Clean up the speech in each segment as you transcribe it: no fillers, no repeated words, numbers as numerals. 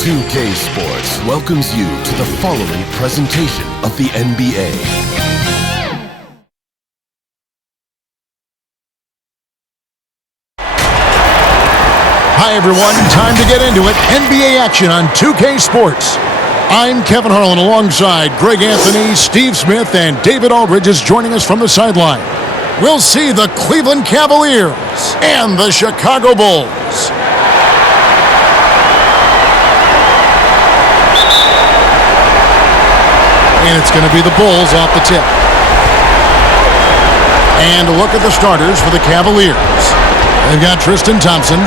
2K Sports welcomes you to the following presentation of the NBA. Hi everyone, time to get into it. NBA action on 2K Sports. I'm Kevin Harlan alongside Greg Anthony, Steve Smith, and David Aldridge is joining us from the sideline. We'll see the Cleveland Cavaliers and the Chicago Bulls. And it's going to be the Bulls off the tip. And a look at the starters for the Cavaliers. They've got Tristan Thompson.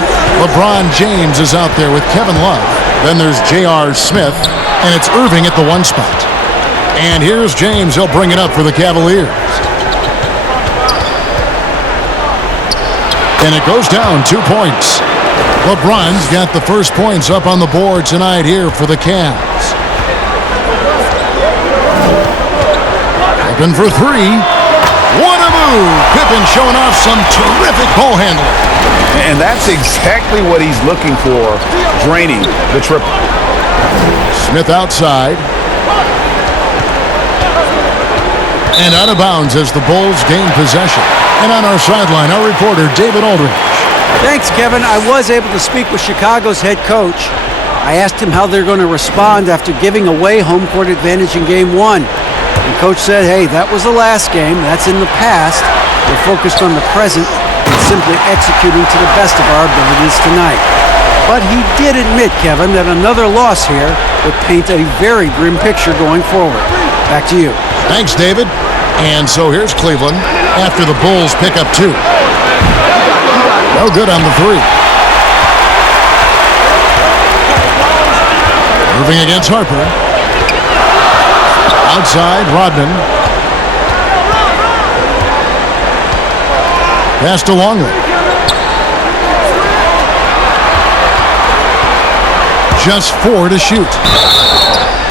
LeBron James is out there with Kevin Love. Then there's J.R. Smith. And it's Irving at the 1 spot. And here's James. He'll bring it up for the Cavaliers. And it goes down 2 points. LeBron's got the first points up on the board tonight here for the Cavs. Pippen for 3. What a move! Pippen showing off some terrific ball handling. And that's exactly what he's looking for, draining the triple. Smith outside. And out of bounds as the Bulls gain possession. And on our sideline, our reporter, David Aldridge. Thanks, Kevin. I was able to speak with Chicago's head coach. I asked him how they're going to respond after giving away home court advantage in Game 1. And Coach said, hey, that was the last game. That's in the past. We're focused on the present and simply executing to the best of our abilities tonight. But he did admit, Kevin, that another loss here would paint a very grim picture going forward. Back to you. Thanks, David. And so here's Cleveland after the Bulls pick up 2. No good on the 3. Moving against Harper. Outside, Rodman. Pass to Longley. Just 4 to shoot.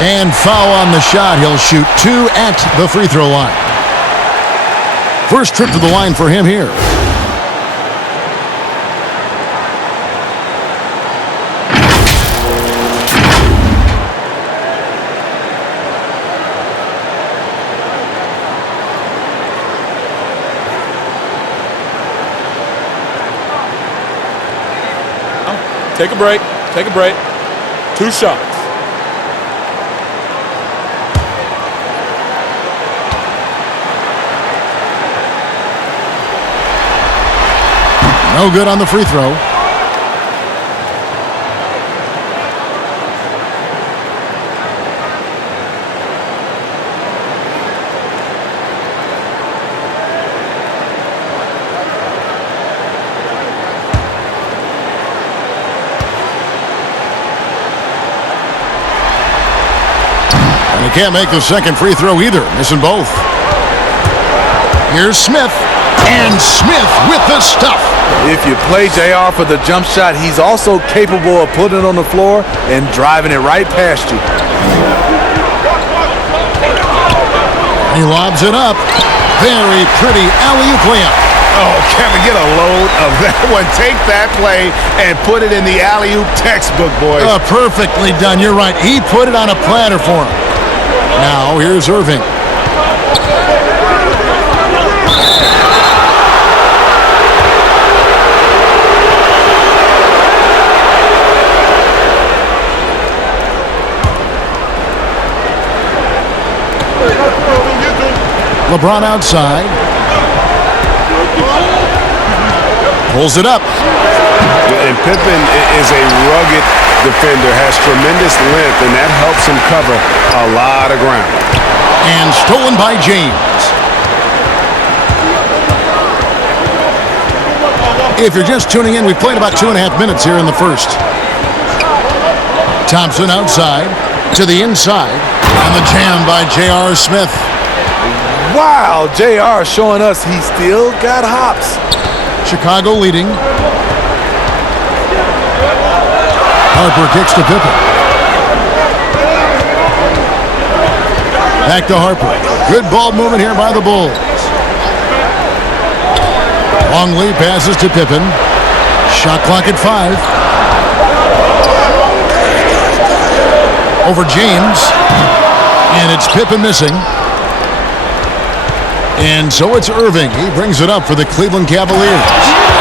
And foul on the shot. He'll shoot 2 at the free throw line. First trip to the line for him here. Take a break. Take a break. 2 shots. No good on the free throw. And he can't make the second free throw either, missing both. Here's Smith. And Smith with the stuff. If you play JR for the jump shot, he's also capable of putting it on the floor and driving it right past you. He lobs it up. Very pretty alley-oop layup. Oh, Kevin, get a load of that one. Take that play and put it in the alley-oop textbook, boys. Perfectly done. You're right. He put it on a platter for him. Now, here's Irving. LeBron outside. Pulls it up. And Pippen is a rugged defender, has tremendous length, and that helps him cover a lot of ground. And stolen by James. If you're just tuning in, we've played about 2.5 minutes here in the first. Thompson outside to the inside. And the jam by J.R. Smith. Wow, JR showing us he's still got hops. Chicago leading. Harper kicks to Pippen. Back to Harper. Good ball movement here by the Bulls. Longley passes to Pippen. Shot clock at 5. Over James. And it's Pippen missing. And so it's Irving. He brings it up for the Cleveland Cavaliers.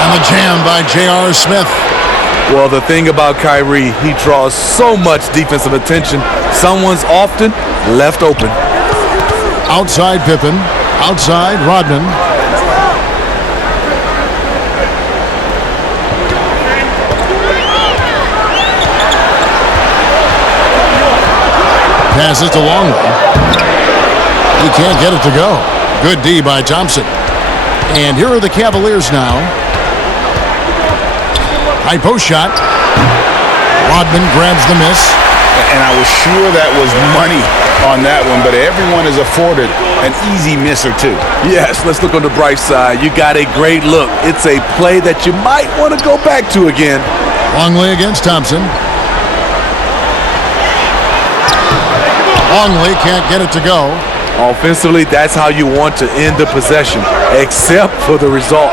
And the jam by J.R. Smith. Well, the thing about Kyrie, he draws so much defensive attention. Someone's often left open. Outside Pippen. Outside Rodman. Passes to Longley. He can't get it to go. Good D by Thompson. And here are the Cavaliers now. High post shot. Rodman grabs the miss. And I was sure that was money on that one, but everyone is afforded an easy miss or two. Yes, let's look on the bright side. You got a great look. It's a play that you might want to go back to again. Longley against Thompson. Longley can't get it to go. Offensively, that's how you want to end the possession, except for the result.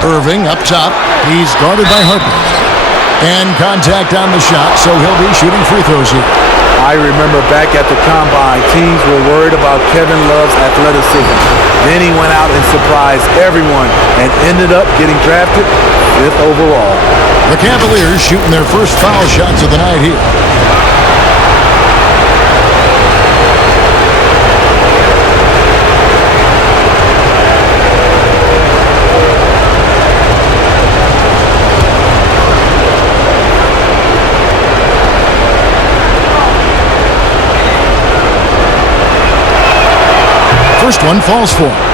Irving up top. He's guarded by Harper. And contact on the shot, so he'll be shooting free throws here. I remember back at the Combine, teams were worried about Kevin Love's athleticism. Then he went out and surprised everyone and ended up getting drafted 5th overall. The Cavaliers shooting their first foul shots of the night here. First one falls for him.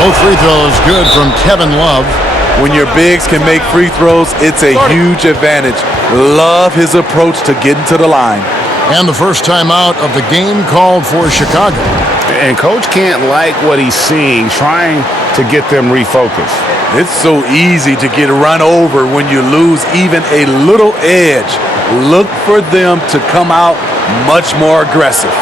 Both free throws good from Kevin Love. When your bigs can make free throws, it's a huge advantage. Love his approach to getting to the line. And the first timeout of the game called for Chicago. And coach can't like what he's seeing, trying to get them refocused. It's so easy to get run over when you lose even a little edge. Look for them to come out much more aggressive.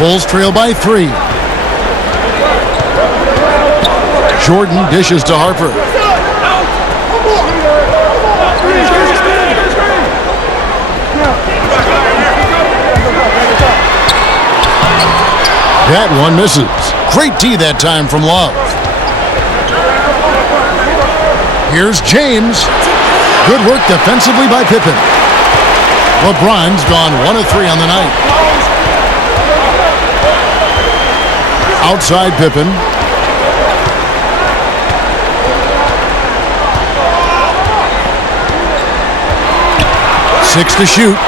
Bulls trail by 3. Jordan dishes to Harper. That one misses. Great D that time from Love. Here's James. Good work defensively by Pippen. LeBron's gone 1 of 3 on the night. Outside Pippen. Six to shoot.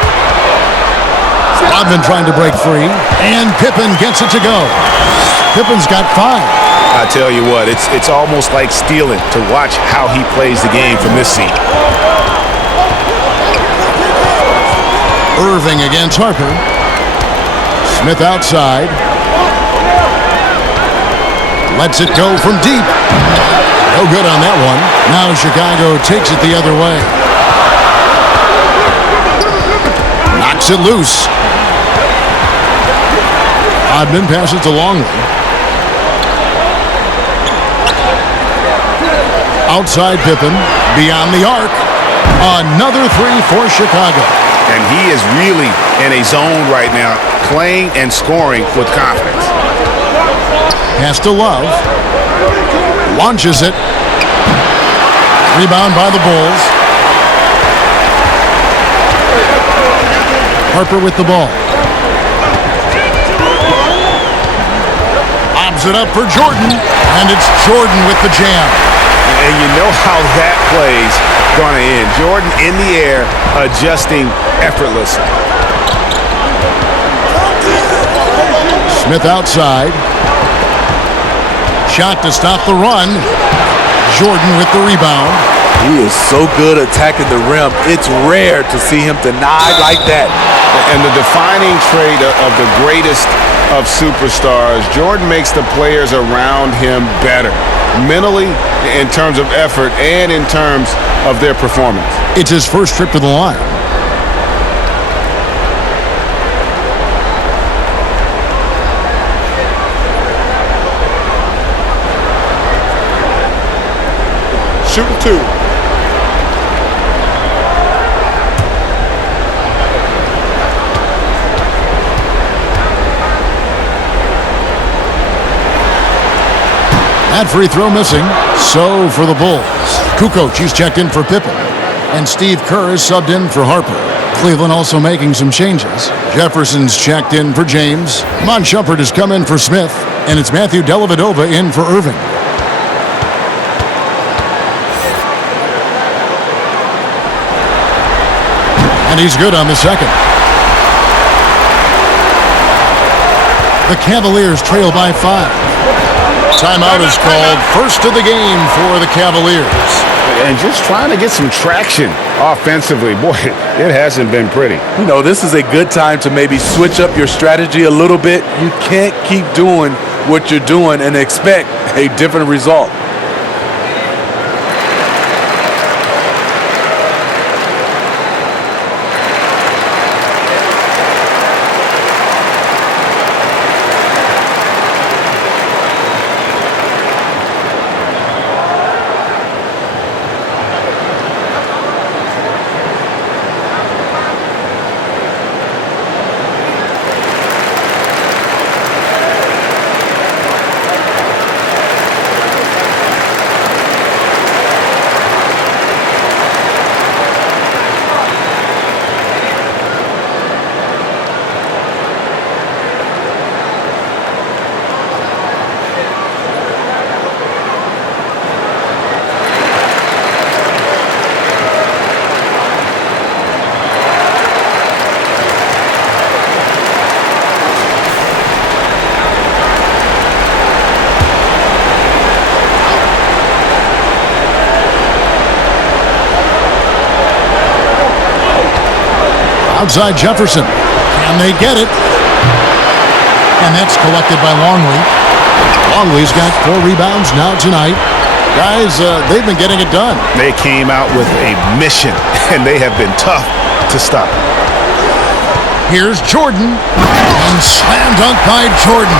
Rodman trying to break free. And Pippen gets it to go. Pippen's got 5. I tell you what, it's almost like stealing to watch how he plays the game from this seat. Irving against Harper. Smith outside. Lets it go from deep. No good on that one. Now Chicago takes it the other way. Knocks it loose. Rodman passes to Longley. Outside Pippen. Beyond the arc. Another 3 for Chicago. and he is really in a zone right now, playing and scoring with confidence. Pass to Love. Launches it. Rebound by the Bulls. Harper with the ball. Lobs it up for Jordan, and it's Jordan with the jam. And you know how that play's going to end. Jordan in the air, adjusting effortlessly. Smith outside. Shot to stop the run. Jordan with the rebound. He is so good attacking the rim. It's rare to see him denied like that. And the defining trait of the greatest of superstars, Jordan makes the players around him better, mentally, in terms of effort, and in terms of their performance. It's his first trip to the line. Shooting two. That free throw missing. So for the Bulls. Kukoc, he's checked in for Pippen. And Steve Kerr is subbed in for Harper. Cleveland also making some changes. Jefferson's checked in for James. Mon Shumpert has come in for Smith. And it's Matthew Dellavedova in for Irving. And he's good on the second. The Cavaliers trail by 5. Timeout is called. First of the game for the Cavaliers. And just trying to get some traction offensively. Boy, it hasn't been pretty. You know, this is a good time to maybe switch up your strategy a little bit. You can't keep doing what you're doing and expect a different result. Outside Jefferson. Can they get it? And that's collected by Longley. Longley's got 4 rebounds now tonight. Guys, they've been getting it done. They came out with a mission, and they have been tough to stop. Here's Jordan. And slam dunk by Jordan.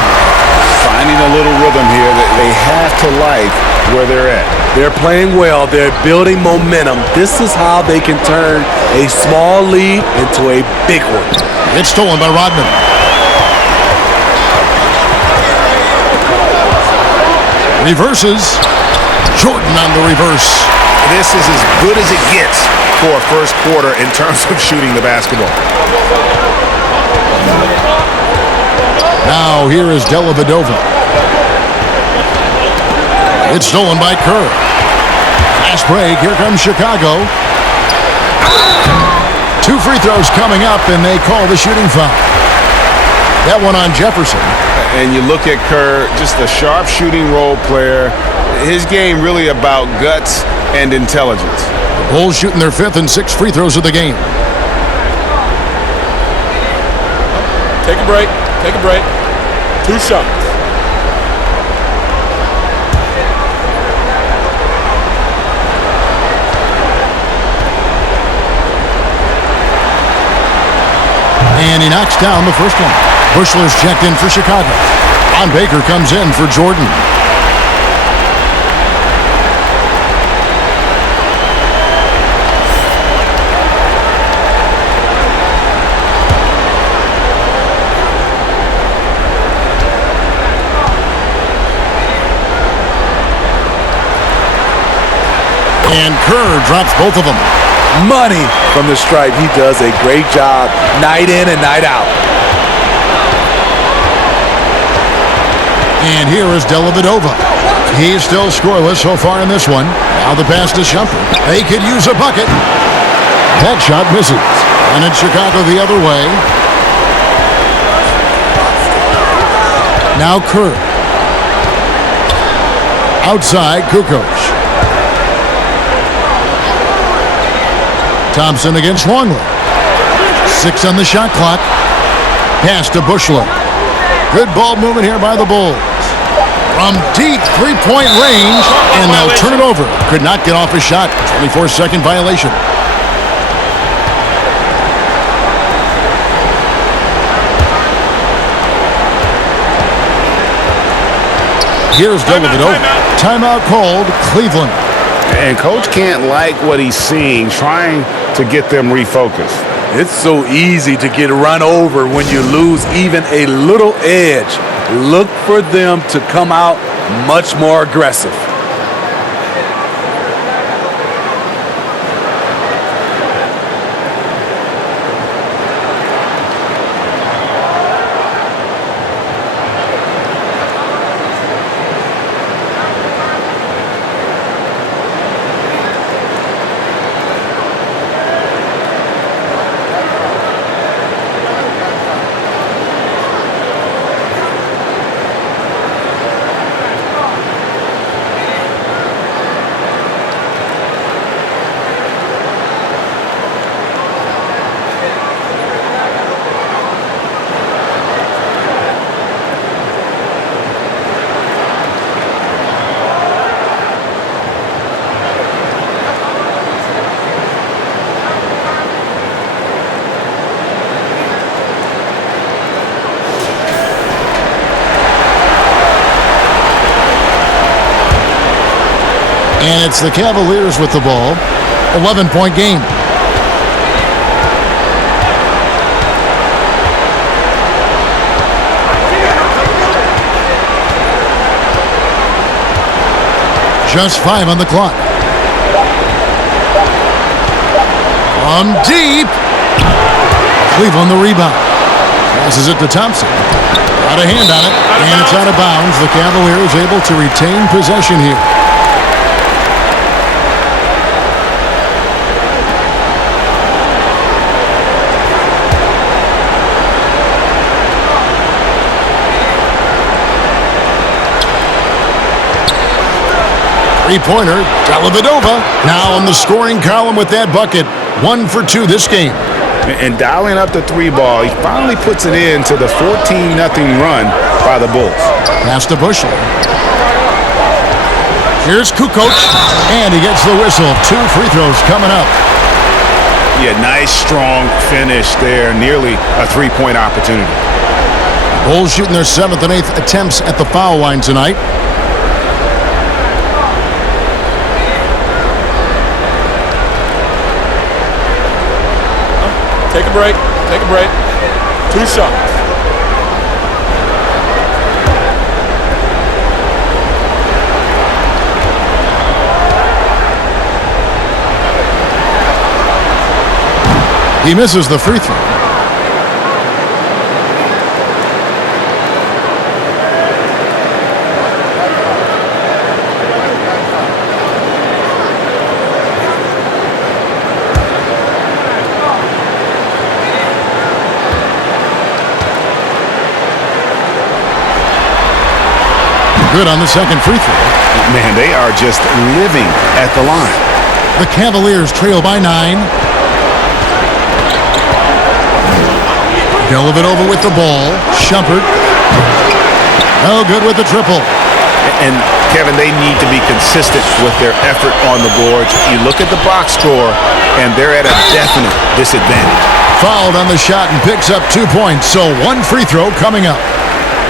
Finding a little rhythm here that they have to like where they're at. They're playing well. They're building momentum. This is how they can turn a small lead into a big one. It's stolen by Rodman. Reverses. Jordan on the reverse. This is as good as it gets for a first quarter in terms of shooting the basketball. Now here is Dellavedova. It's stolen by Kerr. Fast break. Here comes Chicago. 2 free throws coming up, and they call the shooting foul. That one on Jefferson. And you look at Kerr, just a sharp shooting role player. His game really about guts and intelligence. The Bulls shooting their 5th and 6th free throws of the game. Take a break. Take a break. 2 shots. And he knocks down the first one. Bushler's checked in for Chicago. Ron Baker comes in for Jordan. And Kerr drops both of them. Money from the stripe. He does a great job night in and night out. And here is Dellavedova. He's still scoreless so far in this one. Now the pass to Shumpert. They could use a bucket. That shot misses. And it's Chicago the other way. Now Kerr. Outside, Kukoc. Thompson against Longley. 6 on the shot clock. Pass to Bushler. Good ball movement here by the Bulls. From deep three-point range, and they'll turn it over. Could not get off a shot. 24-second violation. Here's Dellavedova. Timeout called, Cleveland. And coach can't like what he's seeing, trying to get them refocused. It's so easy to get run over when you lose even a little edge. Look for them to come out much more aggressive. And it's the Cavaliers with the ball. 11-point game. Just 5 on the clock. From deep. Cleveland the rebound. Passes it to Thompson. Got a hand on it, and it's out of bounds. The Cavaliers able to retain possession here. Three-pointer, Dellavedova. Now on the scoring column with that bucket. 1 for 2 this game. And dialing up the 3-ball, he finally puts it into the 14-0 run by the Bulls. Pass to Bushler. Here's Kukoc, and he gets the whistle. 2 free throws coming up. Yeah, nice, strong finish there. Nearly a 3-point opportunity. Bulls shooting their 7th and 8th attempts at the foul line tonight. Take a break. Take a break. 2 shots. He misses the free throw. Good on the second free throw. Man, they are just living at the line. The Cavaliers trail by 9. Dellavedova with the ball. Shumpert. Oh, good with the triple. And, Kevin, they need to be consistent with their effort on the boards. You look at the box score, and they're at a definite disadvantage. Fouled on the shot and picks up 2 points, so 1 free throw coming up.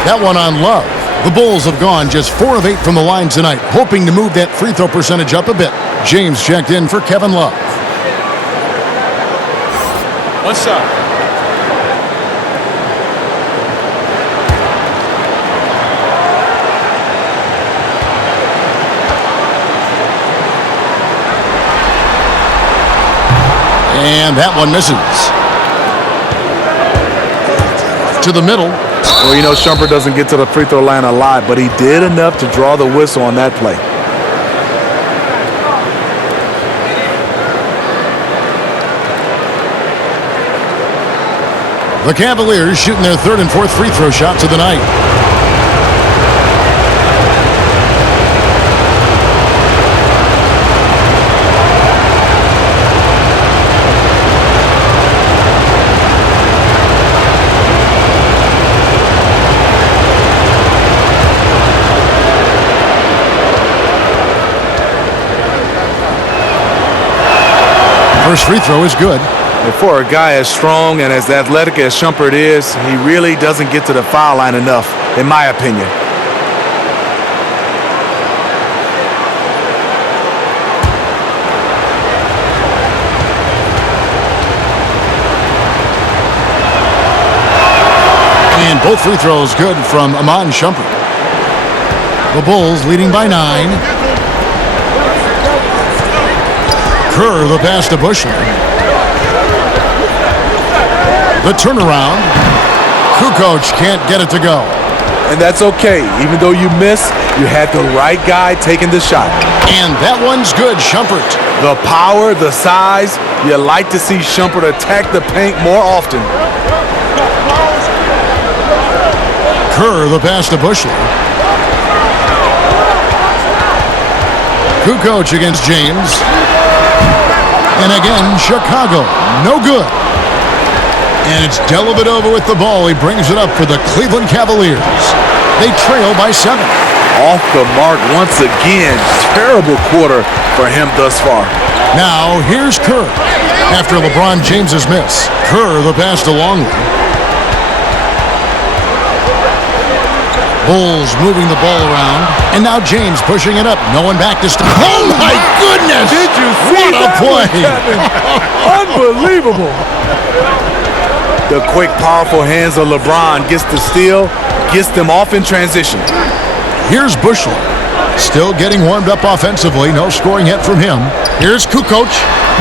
That one on Love. The Bulls have gone just 4 of 8 from the line tonight, hoping to move that free throw percentage up a bit. James checked in for Kevin Love. 1 shot. And that one misses. To the middle. Well, you know, Shumpert doesn't get to the free throw line a lot, but he did enough to draw the whistle on that play. The Cavaliers shooting their third and fourth free throw shots of the night. First free throw is good. And for a guy as strong and as athletic as Shumpert is, he really doesn't get to the foul line enough, in my opinion. And both free throws good from Iman Shumpert. The Bulls leading by 9. Kerr, the pass to Bushler. The turnaround. Kukoc can't get it to go. And that's okay. Even though you miss, you had the right guy taking the shot. And that one's good, Shumpert. The power, the size, you like to see Shumpert attack the paint more often. Kerr, the pass to Bushler. Kukoc against James. And again, Chicago, no good. And it's Dellavedova with the ball. He brings it up for the Cleveland Cavaliers. They trail by 7. Off the mark once again. Terrible quarter for him thus far. Now, here's Kerr. After LeBron James's miss. Kerr, the pass to Longley. Bulls moving the ball around. And now James pushing it up. No one back to stop. Oh, my goodness! Did you see what a play? Unbelievable. The quick, powerful hands of LeBron gets the steal, gets them off in transition. Here's Bushler. Still getting warmed up offensively. No scoring yet from him. Here's Kukoc.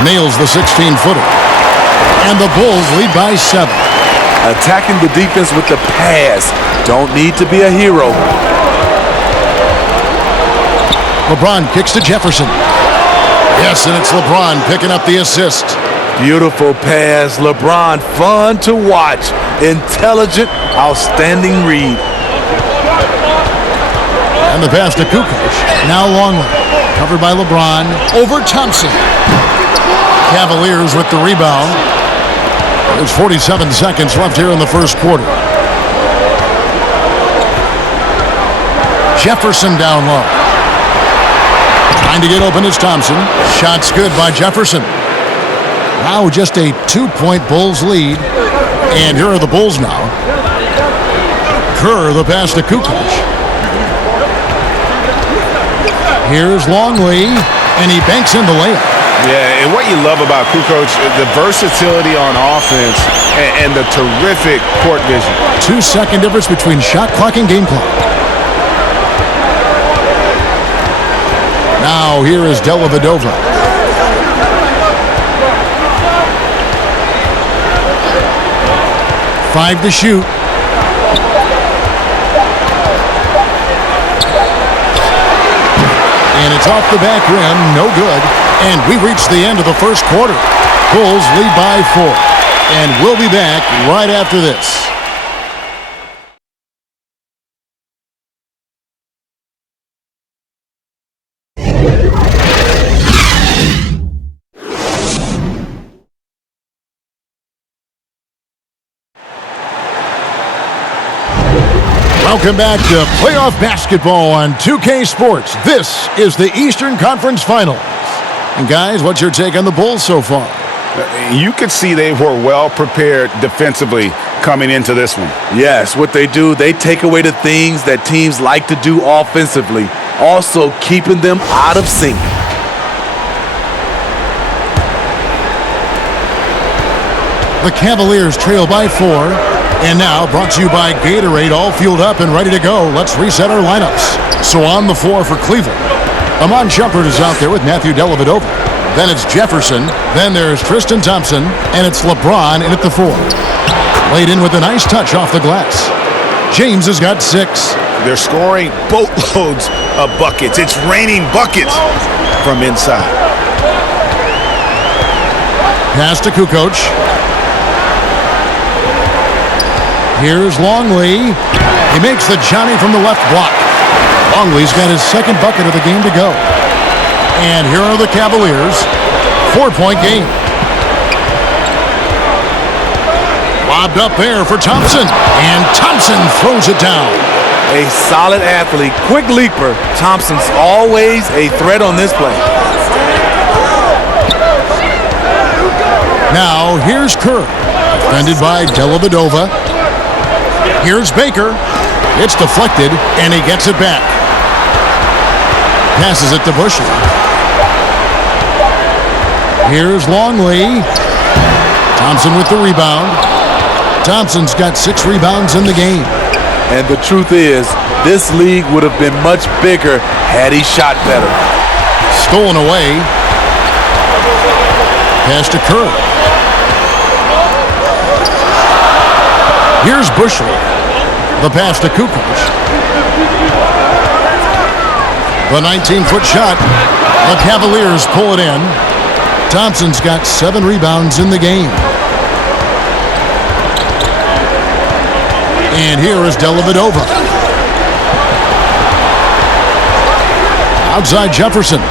Nails the 16-footer. And the Bulls lead by 7. Attacking the defense with the pass. Don't need to be a hero. LeBron kicks to Jefferson. Yes, and it's LeBron picking up the assist. Beautiful pass. LeBron, fun to watch. Intelligent, outstanding read. And the pass to Kukoc. Now Longley. Covered by LeBron. Over Thompson. Cavaliers with the rebound. There's 47 seconds left here in the first quarter. Jefferson down low. Trying to get open is Thompson. Shot's good by Jefferson. Now just a 2-point Bulls lead. And here are the Bulls now. Kerr, the pass to Kukoc. Here's Longley. And he banks in the layup. Yeah, and what you love about Kukoc, the versatility on offense and the terrific court vision. 2-second difference between shot clock and game clock. Now here is Dellavedova. Five to shoot. And it's off the back rim, no good. And we reach the end of the first quarter. Bulls lead by 4. And we'll be back right after this. Welcome back to playoff basketball on 2K Sports. This is the Eastern Conference Finals. And guys, what's your take on the Bulls so far? You could see they were well prepared defensively coming into this one. Yes, what they do, they take away the things that teams like to do offensively, also keeping them out of sync. The Cavaliers trail by 4. And now, brought to you by Gatorade, all fueled up and ready to go. Let's reset our lineups. So on the floor for Cleveland, Iman Shumpert is out there with Matthew Dellavedova. Then it's Jefferson. Then there's Tristan Thompson. And it's LeBron in at the 4. Laid in with a nice touch off the glass. James has got 6. They're scoring boatloads of buckets. It's raining buckets from inside. Pass to Kukoc. Here's Longley. He makes the Johnny from the left block. Longley's got his second bucket of the game to go. And here are the Cavaliers. 4-point game. Lobbed up there for Thompson. And Thompson throws it down. A solid athlete, quick leaper. Thompson's always a threat on this play. Now here's Kerr. Defended by Dellavedova. Here's Baker. It's deflected, and he gets it back. Passes it to Bushley. Here's Longley. Thompson with the rebound. Thompson's got 6 rebounds in the game. And the truth is, this league would have been much bigger had he shot better. Stolen away. Pass to Kerr. Here's Bushley. The pass to Kukoc. The 19-foot shot. The Cavaliers pull it in. Thompson's got 7 rebounds in the game. And here is Dellavedova. Outside Jefferson.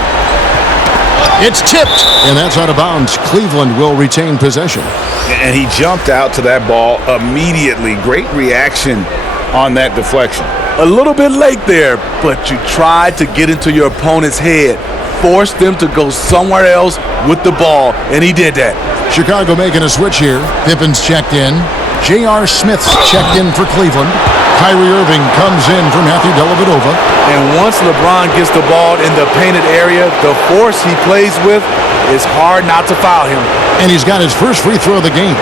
It's tipped, and that's out of bounds. Cleveland will retain possession. And he jumped out to that ball immediately. Great reaction on that deflection. A little bit late there, but you tried to get into your opponent's head. Forced them to go somewhere else with the ball, and he did that. Chicago making a switch here. Pippen's checked in. J.R. Smith's checked in for Cleveland. Kyrie Irving comes in for Matthew Dellavedova. And once LeBron gets the ball in the painted area, the force he plays with, it's hard not to foul him. And he's got his first free throw of the game.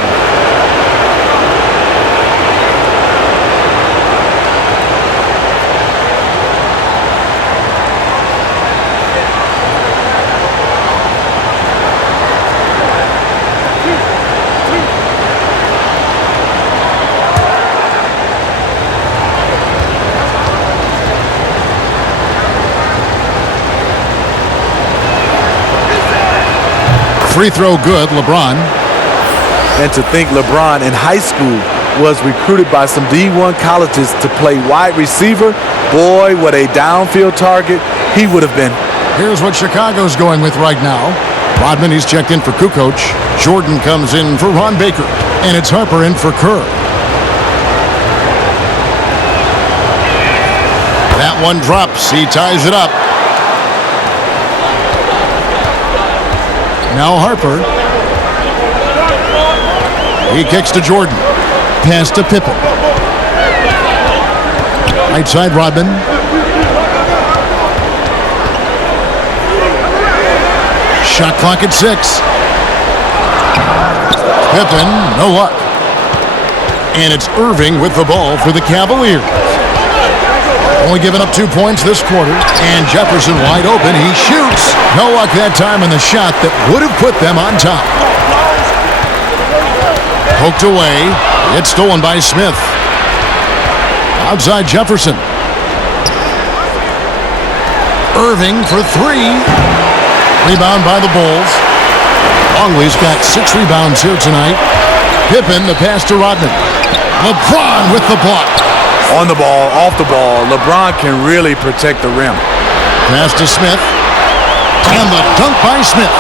Free throw good, LeBron. And to think LeBron in high school was recruited by some D1 colleges to play wide receiver, boy, what a downfield target he would have been. Here's what Chicago's going with right now. Rodman, he's checked in for Kukoc. Jordan comes in for Ron Baker. And it's Harper in for Kerr. That one drops. He ties it up. Now Harper. He kicks to Jordan. Pass to Pippen. Right side Rodman. Shot clock at 6. Pippen, no luck. And it's Irving with the ball for the Cavaliers. Only giving up 2 points this quarter. And Jefferson wide open. He shoots. No luck that time in the shot that would have put them on top. Poked away. It's stolen by Smith. Outside Jefferson. Irving for 3. Rebound by the Bulls. Longley's got 6 rebounds here tonight. Pippen, the pass to Rodman. LeBron with the block. On the ball, off the ball, LeBron can really protect the rim. Pass to Smith. And the dunk by Smith.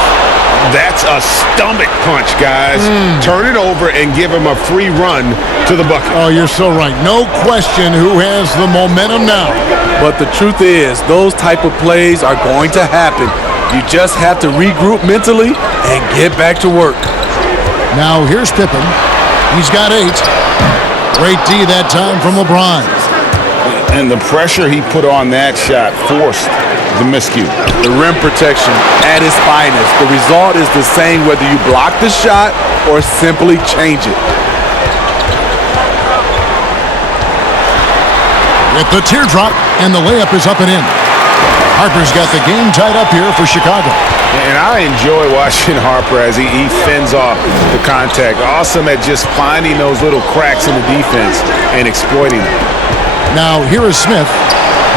That's a stomach punch, guys. Turn it over and give him a free run to the bucket. Oh, you're so right. No question who has the momentum now. But the truth is, those type of plays are going to happen. You just have to regroup mentally and get back to work. Now here's Pippen. He's got 8. Great D that time from LeBron. And the pressure he put on that shot forced the miscue. The rim protection at its finest. The result is the same whether you block the shot or simply change it. With the teardrop, and the layup is up and in. Harper's got the game tied up here for Chicago. And I enjoy watching Harper as he fends off the contact. Awesome at just finding those little cracks in the defense and exploiting them. Now here is Smith.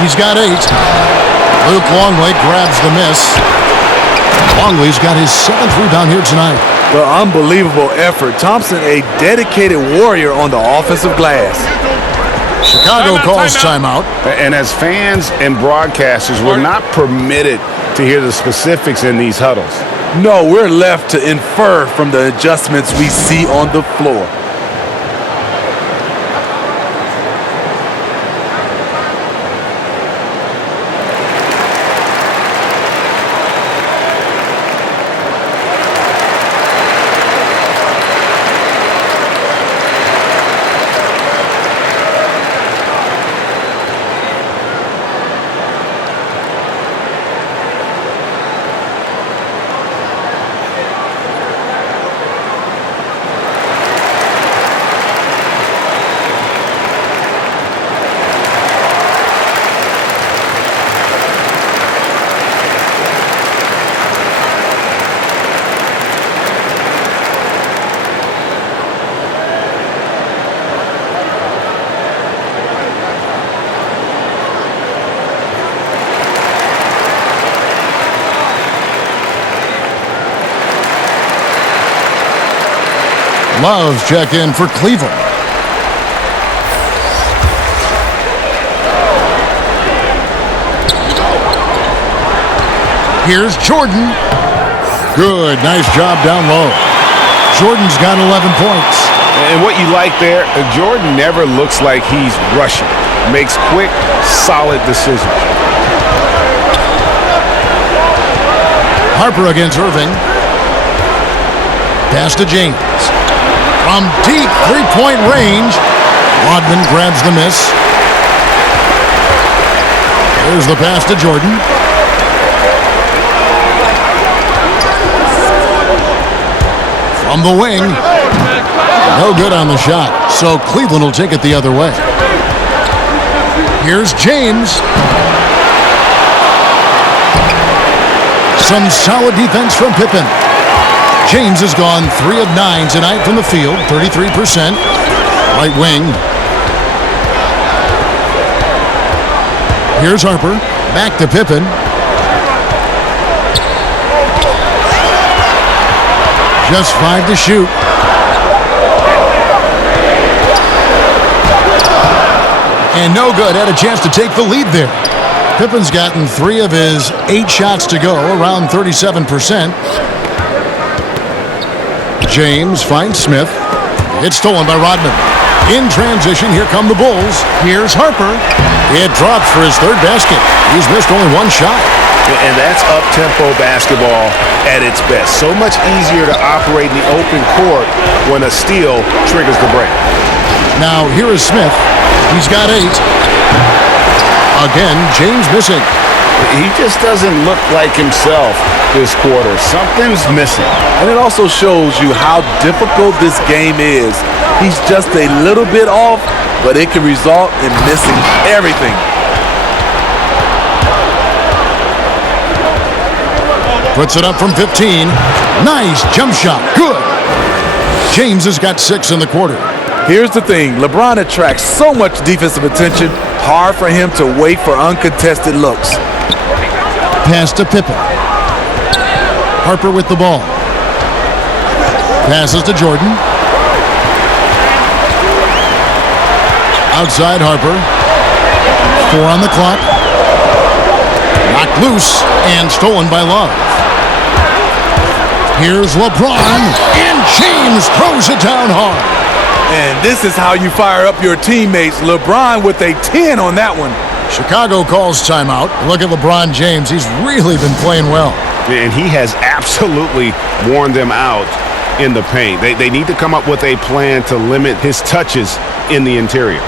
He's got 8. Luke Longley grabs the miss. Longley's got his 7th rebound here tonight. Well, unbelievable effort. Thompson, a dedicated warrior on the offensive glass. Chicago calls timeout. And as fans and broadcasters, we're not permitted to hear the specifics in these huddles. No, we're left to infer from the adjustments we see on the floor. Love's check in for Cleveland. Here's Jordan. Good, nice job down low. Jordan's got 11 points. And what you like there, Jordan never looks like he's rushing. Makes quick, solid decisions. Harper against Irving. Pass to James. From deep three-point range, Rodman grabs the miss. Here's the pass to Jordan. From the wing. No good on the shot, so Cleveland will take it the other way. Here's James. Some solid defense from Pippen. James has gone 3 of 9 tonight from the field, 33%. Right wing. Here's Harper. Back to Pippen. Just 5 to shoot. And no good. Had a chance to take the lead there. Pippen's gotten 3 of his 8 shots to go, around 37%. James finds Smith. It's stolen by Rodman. In transition, here come the Bulls. Here's Harper. It drops for his 3rd basket. He's missed only 1 shot. And that's up-tempo basketball at its best. So much easier to operate in the open court when a steal triggers the break. Now, here is Smith. He's got 8. Again, James missing. He just doesn't look like himself this quarter. Something's missing. And it also shows you how difficult this game is. He's just a little bit off, but it can result in missing everything. Puts it up from 15. Nice jump shot. Good. James has got 6 in the quarter. Here's the thing. LeBron attracts so much defensive attention. Hard for him to wait for uncontested looks. Pass to Pippen. Harper with the ball. Passes to Jordan. Outside Harper. 4 on the clock. Knocked loose and stolen by Love. Here's LeBron, and James throws it down hard. And this is how you fire up your teammates. LeBron with a 10 on that one. Chicago calls timeout. Look at LeBron James. He's really been playing well. And he has absolutely worn them out in the paint. They need to come up with a plan to limit his touches in the interior.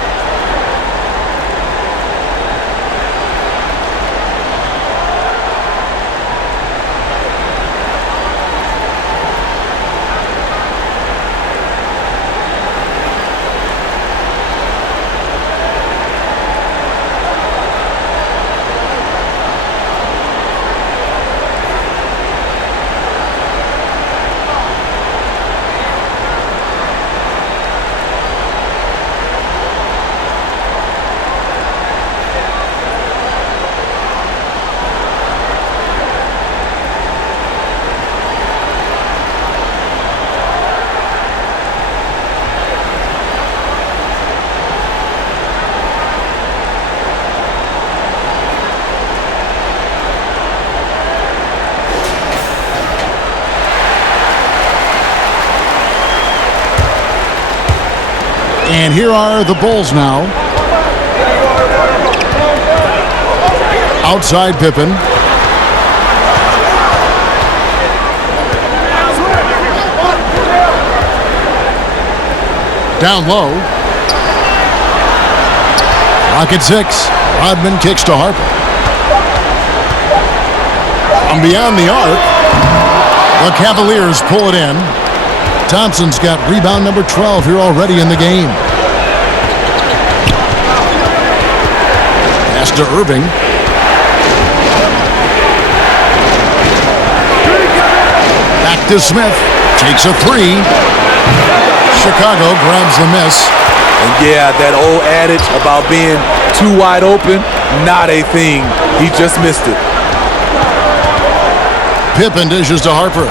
And here are the Bulls now. Outside Pippen. Down low. Rocket 6. Rodman kicks to Harper. From beyond the arc, the Cavaliers pull it in. Thompson's got rebound number 12 here already in the game. Pass to Irving. Back to Smith. Takes a three. Chicago grabs the miss. And yeah, that old adage about being too wide open, not a thing. He just missed it. Pippen dishes to Harper.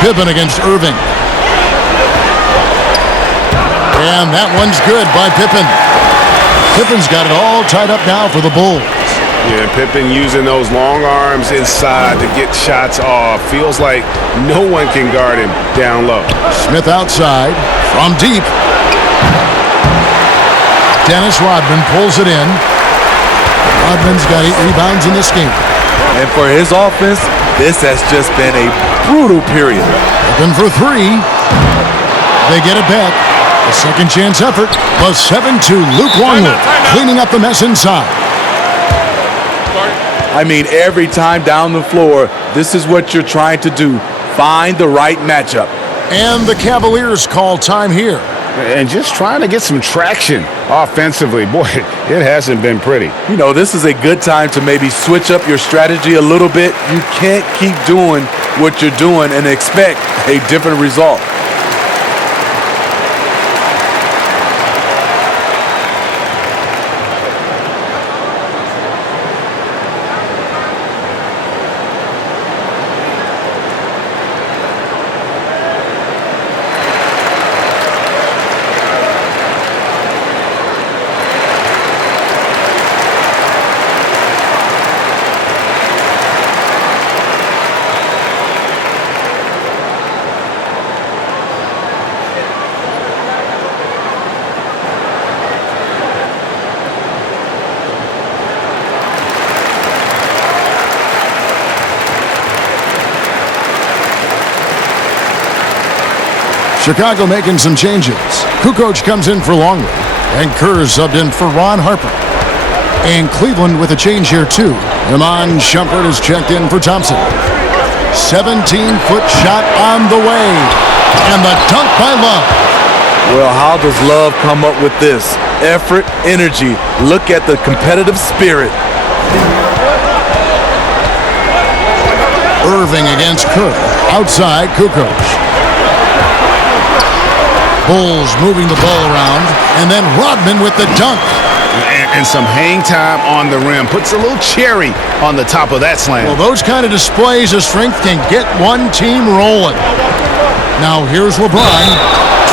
Pippen against Irving. And that one's good by Pippen. Pippen's got it all tied up now for the Bulls. Yeah, Pippen using those long arms inside to get shots off. Feels like no one can guard him down low. Smith outside from deep. Dennis Rodman pulls it in. Rodman's got 8 rebounds in this game. And for his offense, this has just been a brutal period. Open for 3. They get it back. A second chance effort. The 7-2 Luke Longley cleaning up the mess inside. I mean, every time down the floor, this is what you're trying to do. Find the right matchup. And the Cavaliers call time here. And just trying to get some traction offensively. Boy, it hasn't been pretty. You know, this is a good time to maybe switch up your strategy a little bit. You can't keep doing what you're doing and expect a different result. Chicago making some changes. Kukoc comes in for Longley. And Kerr subbed in for Ron Harper. And Cleveland with a change here too. Iman Shumpert is checked in for Thompson. 17-foot shot on the way. And the dunk by Love. Well, how does Love come up with this? Effort, energy. Look at the competitive spirit. Irving against Kerr. Outside Kukoc. Bulls moving the ball around, and then Rodman with the dunk. And some hang time on the rim. Puts a little cherry on the top of that slam. Well, those kind of displays of strength can get one team rolling. Now here's LeBron.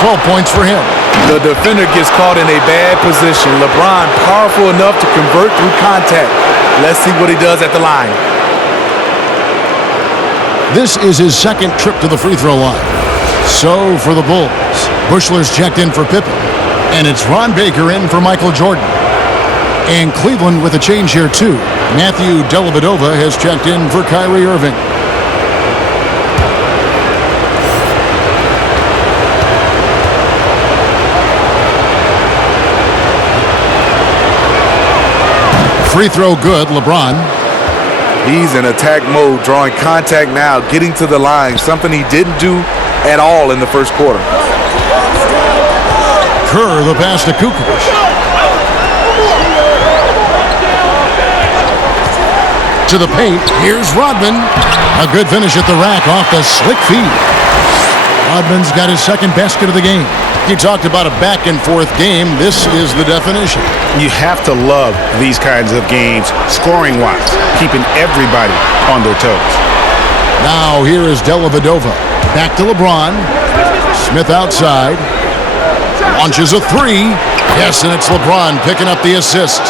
12 points for him. The defender gets caught in a bad position. LeBron powerful enough to convert through contact. Let's see what he does at the line. This is his second trip to the free throw line. So for the Bulls, Bushler's checked in for Pippen. And it's Ron Baker in for Michael Jordan. And Cleveland with a change here too. Matthew Dellavedova has checked in for Kyrie Irving. Free throw good, LeBron. He's in attack mode, drawing contact now, getting to the line, something he didn't do at all in the first quarter. Kerr, the pass to Kukoc. To the paint, here's Rodman. A good finish at the rack off the slick feed. Rodman's got his second basket of the game. He talked about a back-and-forth game. This is the definition. You have to love these kinds of games, scoring-wise, keeping everybody on their toes. Now here is Dellavedova. Back to LeBron. Smith outside. Launches a three. Yes, and it's LeBron picking up the assist.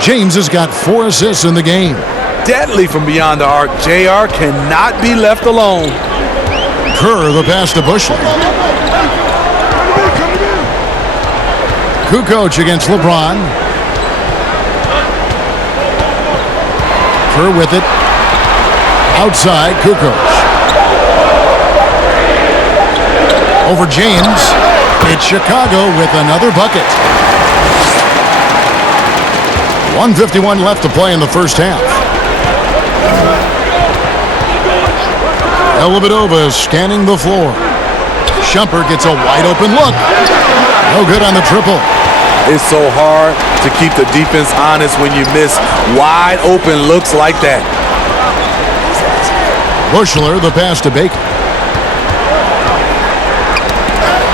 James has got 4 assists in the game. Deadly from beyond the arc. JR cannot be left alone. Kerr, the pass to Bushler. Kukoc against LeBron. Kerr with it. Outside, Kukoc. Over James. It's Chicago with another bucket. 1:51 left to play in the first half. Dellavedova is scanning the floor. Shumpert gets a wide open look. No good on the triple. It's so hard to keep the defense honest when you miss wide open looks like that. Bushler, the pass to Baker.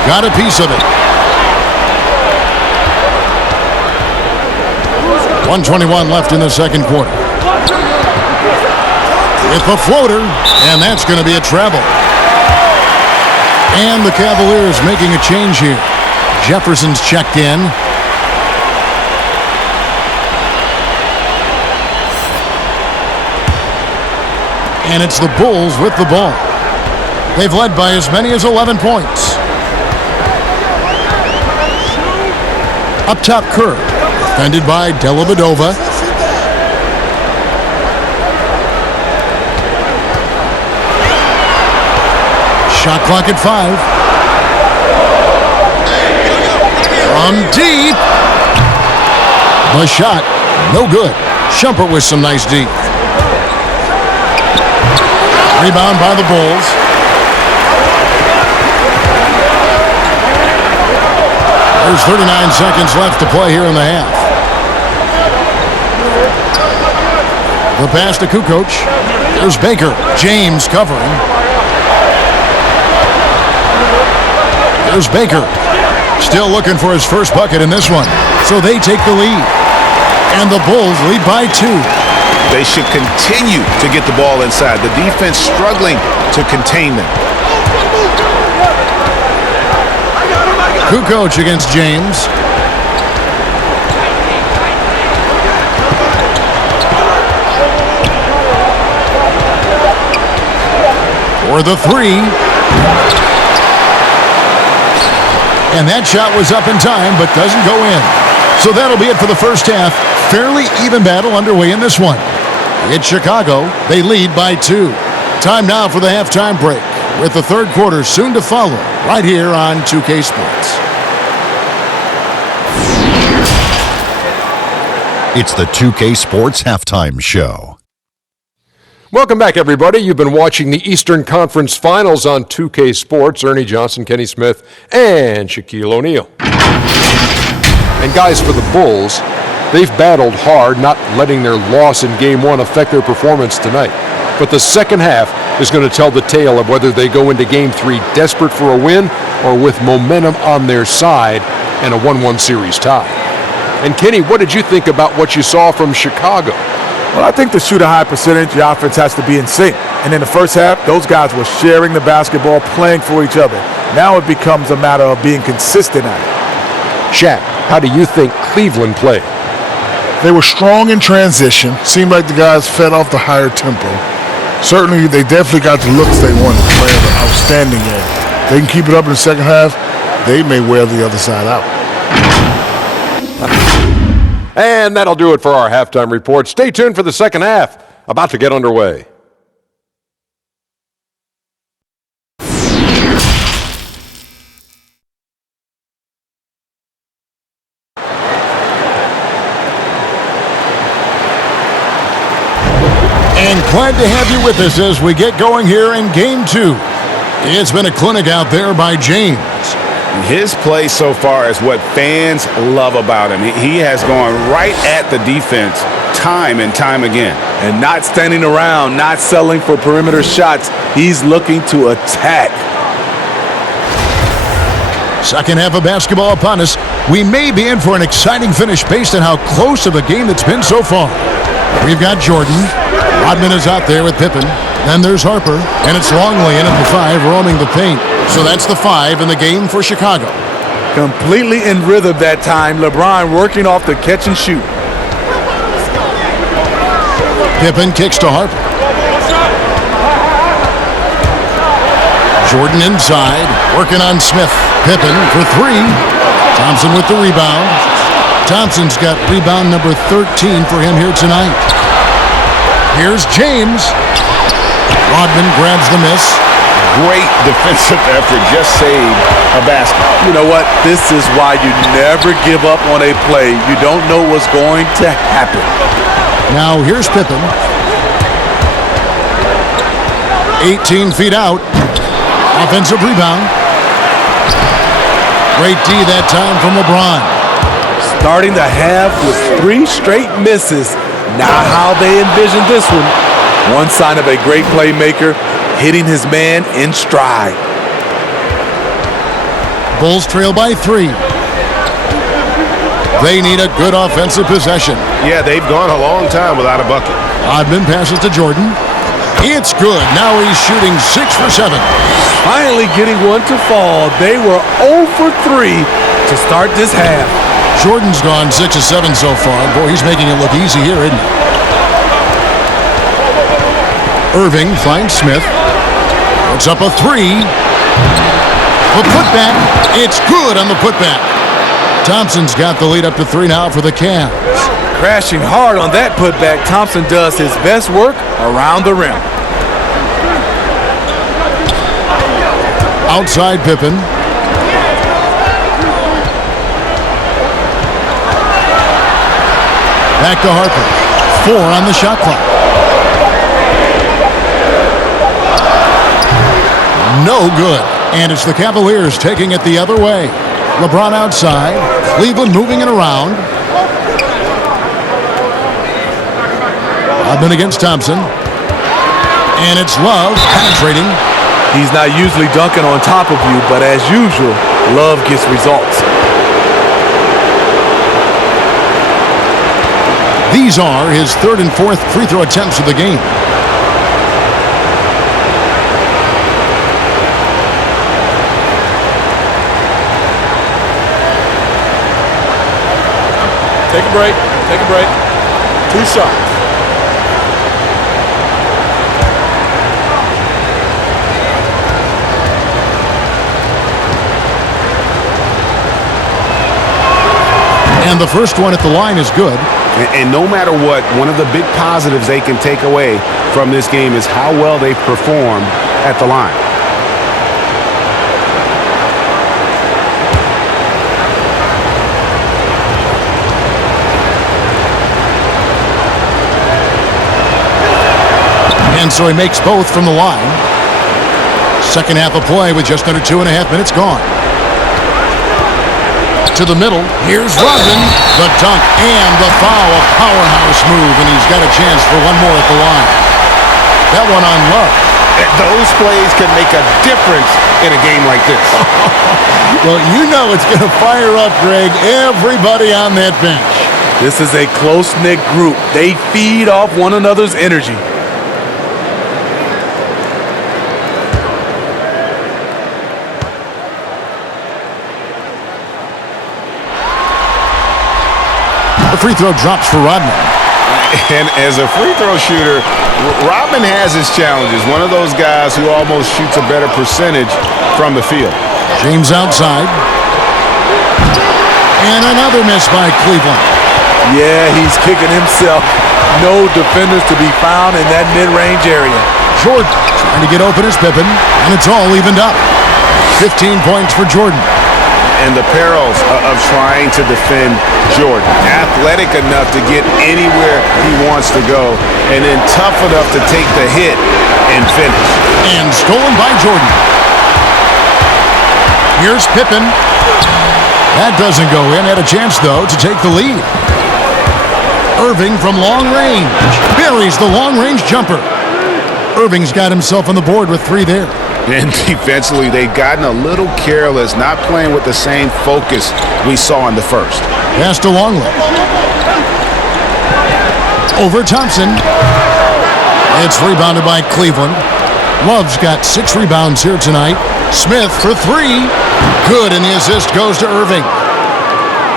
Got a piece of it. 1:21 left in the second quarter. With the floater, and that's going to be a travel. And the Cavaliers making a change here. Jefferson's checked in. And it's the Bulls with the ball. They've led by as many as 11 points. Up top, Kerr. Defended by Dellavedova. Shot clock at 5. From deep. The shot, no good. Shumpert with some nice deep. Rebound by the Bulls. There's 39 seconds left to play here in the half. The pass to Kukoc. There's Baker. James covering. There's Baker. Still looking for his first bucket in this one. So they take the lead. And the Bulls lead by 2. They should continue to get the ball inside. The defense struggling to contain them. Kukoc against James. For the 3. And that shot was up in time, but doesn't go in. So that'll be it for the first half. Fairly even battle underway in this one. It's Chicago. They lead by 2. Time now for the halftime break, with the third quarter soon to follow, right here on 2K Sports. It's the 2K Sports Halftime Show. Welcome back, everybody. You've been watching the Eastern Conference Finals on 2K Sports. Ernie Johnson, Kenny Smith, and Shaquille O'Neal. And guys, for the Bulls, they've battled hard, not letting their loss in Game 1 affect their performance tonight. But the second half is going to tell the tale of whether they go into Game 3 desperate for a win or with momentum on their side and a 1-1 series tie. And Kenny, what did you think about what you saw from Chicago? Well, I think to shoot a high percentage, the offense has to be in sync. And in the first half, those guys were sharing the basketball, playing for each other. Now it becomes a matter of being consistent at it. Shaq, how do you think Cleveland played? They were strong in transition. Seemed like the guys fed off the higher tempo. Certainly, they definitely got the looks they wanted, playing an outstanding game. They can keep it up in the second half, they may wear the other side out. And that'll do it for our halftime report. Stay tuned for the second half, about to get underway. And glad to have you with us as we get going here in Game 2. It's been a clinic out there by James. His play so far is what fans love about him. He has gone right at the defense time and time again. And not standing around, not settling for perimeter shots. He's looking to attack. Second half of basketball upon us. We may be in for an exciting finish based on how close of a game it's been so far. We've got Jordan. Rodman is out there with Pippen. Then there's Harper. And it's Longley in at the 5, roaming the paint. So that's the 5 in the game for Chicago. Completely in rhythm that time. LeBron working off the catch and shoot. Pippen kicks to Harper. Jordan inside, working on Smith. Pippen for three. Thompson with the rebound. Thompson's got rebound number 13 for him here tonight. Here's James. Rodman grabs the miss. Great defensive effort, just saved a basket. You know what? This is why you never give up on a play. You don't know what's going to happen. Now here's Pippen. 18 feet out. Offensive rebound. Great D that time from LeBron. Starting the half with 3 straight misses. Not how they envisioned this one. One sign of a great playmaker, hitting his man in stride. Bulls trail by 3. They need a good offensive possession. Yeah, they've gone a long time without a bucket. Rodman passes to Jordan. It's good. Now he's shooting 6 for 7. Finally getting one to fall. They were 0 for 3 to start this half. Jordan's gone 6 of 7 so far. Boy, he's making it look easy here, isn't he? Irving finds Smith. Puts up a 3. The putback. It's good on the putback. Thompson's got the lead up to 3 now for the Cavs. Crashing hard on that putback, Thompson does his best work around the rim. Outside Pippen. Back to Harper. 4 on the shot clock. No good. And it's the Cavaliers taking it the other way. LeBron outside. Cleveland moving it around. Rodman against Thompson. And it's Love penetrating. He's not usually dunking on top of you, but as usual, Love gets results. These are his 3rd and 4th free throw attempts of the game. Take a break. Take a break. 2 shots. And the first one at the line is good. And no matter what, one of the big positives they can take away from this game is how well they've performed at the line. And so he makes both from the line. Second half of play with just under 2.5 minutes gone. To the middle, here's Rodman. The dunk and the foul, a powerhouse move, and he's got a chance for one more at the line. That one on Love. Those plays can make a difference in a game like this. Well, you know it's going to fire up, Greg, everybody on that bench. This is a close-knit group. They feed off one another's energy. The free throw drops for Rodman. And as a free throw shooter, Rodman has his challenges. One of those guys who almost shoots a better percentage from the field. James outside. And another miss by Cleveland. Yeah, he's kicking himself. No defenders to be found in that mid-range area. Jordan trying to get open as Pippen, and it's all evened up. 15 points for Jordan. And the perils of trying to defend Jordan. Athletic enough to get anywhere he wants to go, and then tough enough to take the hit and finish. And stolen by Jordan. Here's Pippen. That doesn't go in. Had a chance, though, to take the lead. Irving from long range. Buries the long-range jumper. Irving's got himself on the board with 3 there. And defensively, they've gotten a little careless, not playing with the same focus we saw in the first. Pass to Longley. Over Thompson. It's rebounded by Cleveland. Love's got 6 rebounds here tonight. Smith for 3. Good, and the assist goes to Irving.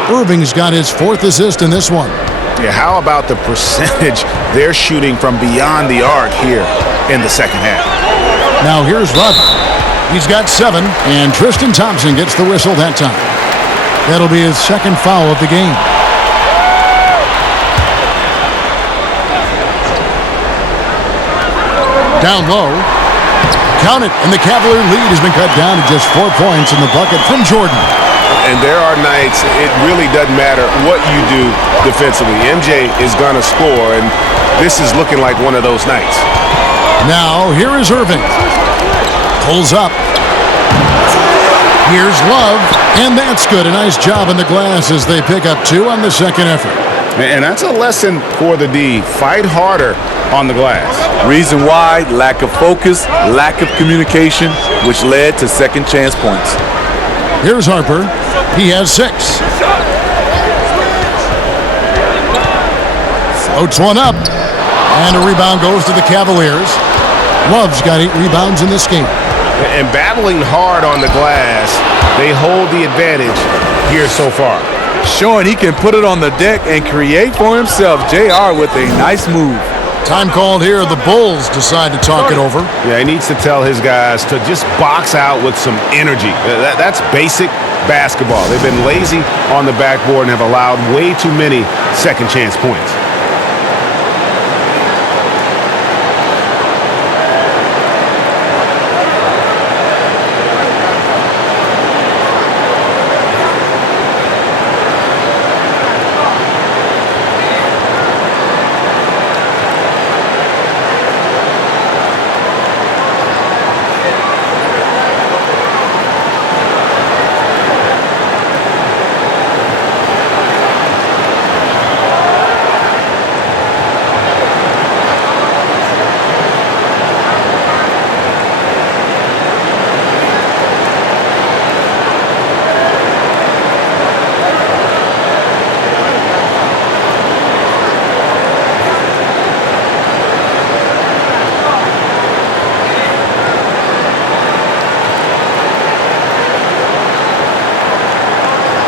Irving's got his 4th assist in this one. Yeah, how about the percentage they're shooting from beyond the arc here in the second half? Now here's Rodman. He's got 7, and Tristan Thompson gets the whistle that time. That'll be his second foul of the game. Down low. Count it, and the Cavalier lead has been cut down to just 4 points in the bucket from Jordan. And there are nights it really doesn't matter what you do defensively. MJ is going to score, and this is looking like one of those nights. Now, here is Irving. Pulls up. Here's Love, and that's good. A nice job in the glass as they pick up 2 on the second effort. And that's a lesson for the D. Fight harder on the glass. Reason why, lack of focus, lack of communication, which led to second chance points. Here's Harper. He has 6. Floats one up. And a rebound goes to the Cavaliers. Love's got 8 rebounds in this game. And battling hard on the glass, they hold the advantage here so far. Showing he can put it on the deck and create for himself. JR with a nice move. Time called here. The Bulls decide to talk it over. Yeah, he needs to tell his guys to just box out with some energy. That's basic basketball. They've been lazy on the backboard and have allowed way too many second chance points.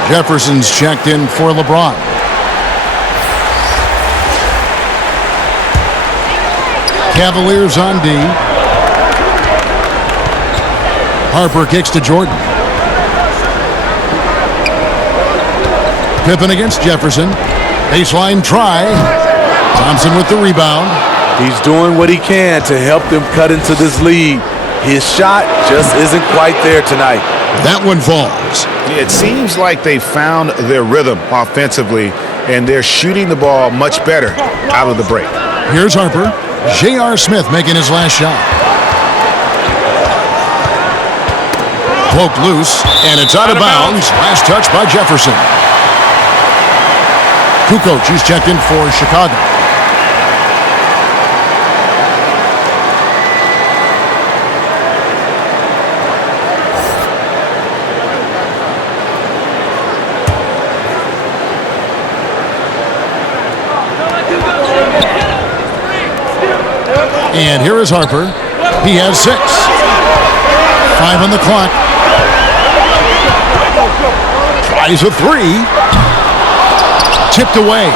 Jefferson's checked in for LeBron. Cavaliers on D. Harper kicks to Jordan. Pippen against Jefferson. Baseline try. Thompson with the rebound. He's doing what he can to help them cut into this lead. His shot just isn't quite there tonight. That one falls. It seems like they found their rhythm offensively, and they're shooting the ball much better out of the break. Here's Harper. J.R. Smith making his last shot. Poked loose, and it's out of bounds. Last touch by Jefferson. Kukoc, he's checked in for Chicago. And here is Harper. He has 6. 5 on the clock. Tries a 3. Tipped away.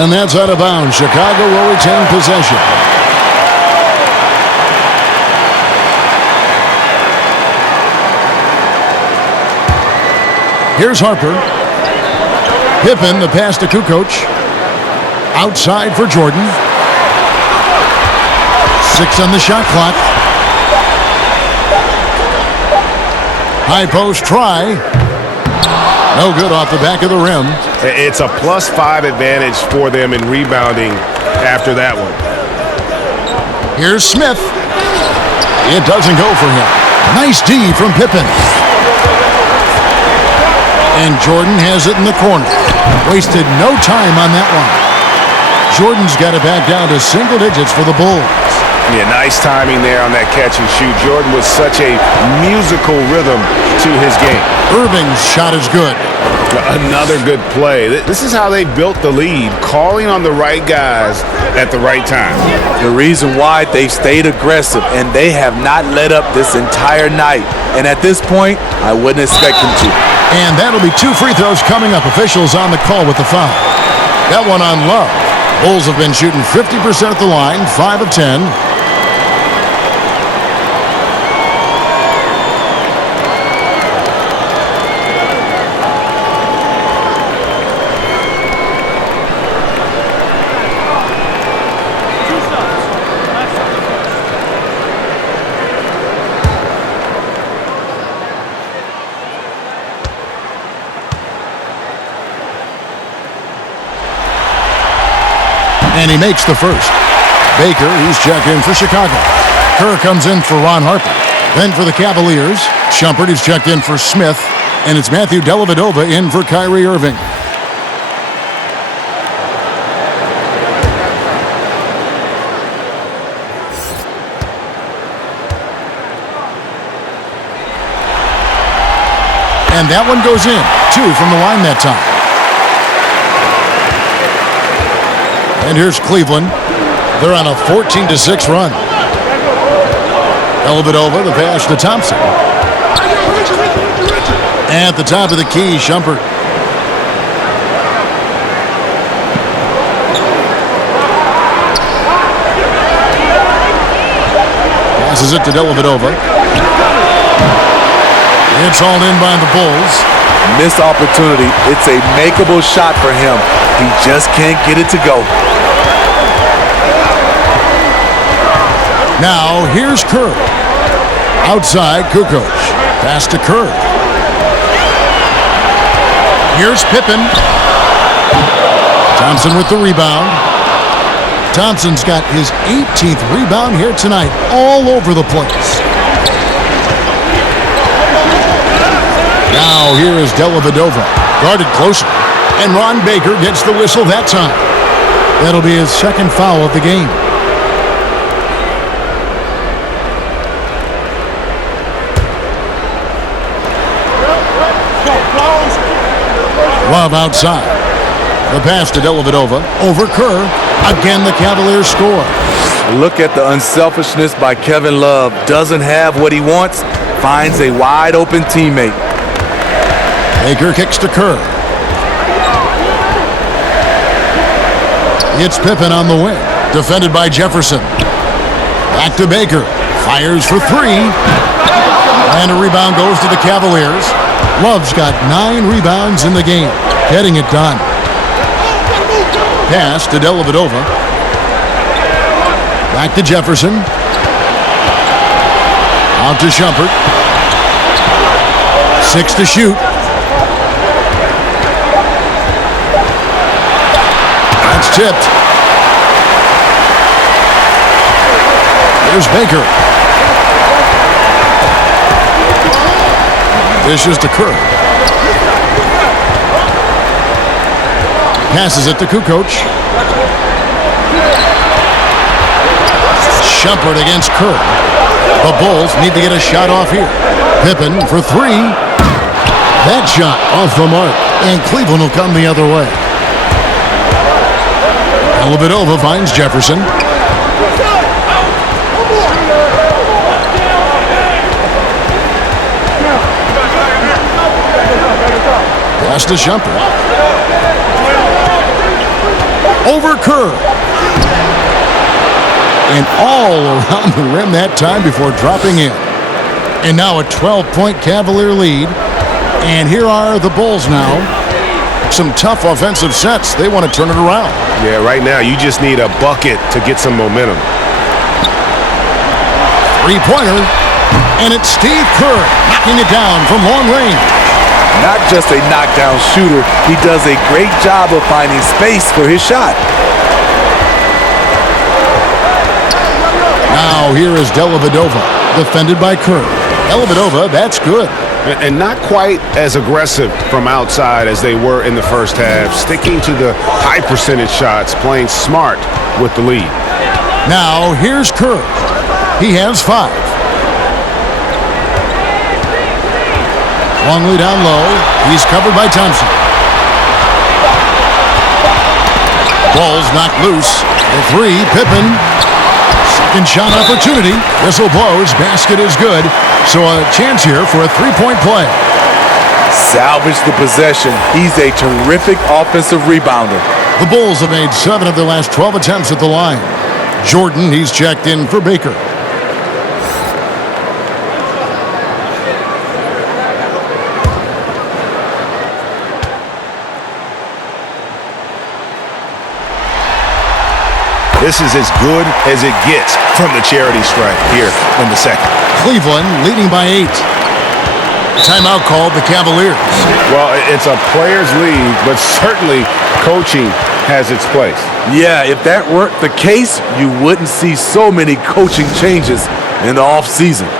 And that's out of bounds. Chicago will retain possession. Here's Harper. Pippen, the pass to Kukoc. Outside for Jordan. 6 on the shot clock. High post try. No good off the back of the rim. It's a +5 advantage for them in rebounding after that one. Here's Smith. It doesn't go for him. Nice D from Pippen. And Jordan has it in the corner. Wasted no time on that one. Jordan's got it back down to single digits for the Bulls. Yeah, nice timing there on that catch and shoot. Jordan with such a musical rhythm to his game. Irving's shot is good. Another good play. This is how they built the lead, calling on the right guys at the right time. The reason why they've stayed aggressive, and they have not let up this entire night. And at this point, I wouldn't expect them to. And that'll be 2 free throws coming up. Officials on the call with the foul. That one on Love. Bulls have been shooting 50% at the line, 5 of 10. And he makes the first. Baker, he's checked in for Chicago. Kerr comes in for Ron Harper. Then for the Cavaliers, Shumpert is checked in for Smith. And it's Matthew Dellavedova in for Kyrie Irving. And that one goes in. 2 from the line that time. And here's Cleveland. They're on a 14-6 run. Dellavedova, the pass to Thompson. At the top of the key, Shumpert. Passes it to Dellavedova. It's hauled in by the Bulls. Missed opportunity. It's a makeable shot for him. He just can't get it to go. Now, here's Kerr. Outside, Kukoc. Pass to Kerr. Here's Pippen. Thompson with the rebound. Thompson's got his 18th rebound here tonight, all over the place. Now here is Dellavedova, guarded closer, and Ron Baker gets the whistle that time. That'll be his second foul of the game. Love outside. The pass to Dellavedova over Kerr. Again, the Cavaliers score. Look at the unselfishness by Kevin Love. Doesn't have what he wants, finds a wide open teammate. Baker kicks to Kerr. It's Pippen on the wing. Defended by Jefferson. Back to Baker. Fires for 3. And a rebound goes to the Cavaliers. Love's got 9 rebounds in the game. Getting it done. Pass to Dellavedova. Back to Jefferson. Out to Shumpert. 6 to shoot. That's tipped. There's Baker. Dishes to Kerr. Passes it to Kukoc. Shumpert against Kerr. The Bulls need to get a shot off here. Pippen for 3. That shot off the mark. And Cleveland will come the other way. Dellavedova finds Jefferson. Pass to Shumpert. Over Kerr. And all around the rim that time before dropping in. And now a 12-point Cavalier lead. And here are the Bulls now. Some tough offensive sets. They want to turn it around. Yeah, right now you just need a bucket to get some momentum. 3-pointer. And it's Steve Kerr knocking it down from long range. Not just a knockdown shooter, he does a great job of finding space for his shot. Now here is Dellavedova, defended by Kerr. Dellavedova, that's good. And not quite as aggressive from outside as they were in the first half. Sticking to the high percentage shots, playing smart with the lead. Now here's Kerr. He has 5. Longley down low. He's covered by Thompson. Ball's knocked loose. The 3, Pippen. Second shot opportunity. Whistle blows. Basket is good. So a chance here for a 3-point play. Salvage the possession. He's a terrific offensive rebounder. The Bulls have made 7 of their last 12 attempts at the line. Jordan, he's checked in for Baker. This is as good as it gets from the charity stripe here in the second. Cleveland leading by 8. Timeout called the Cavaliers. Well, it's a players' league, but certainly coaching has its place. Yeah, if that weren't the case, you wouldn't see so many coaching changes in the offseason.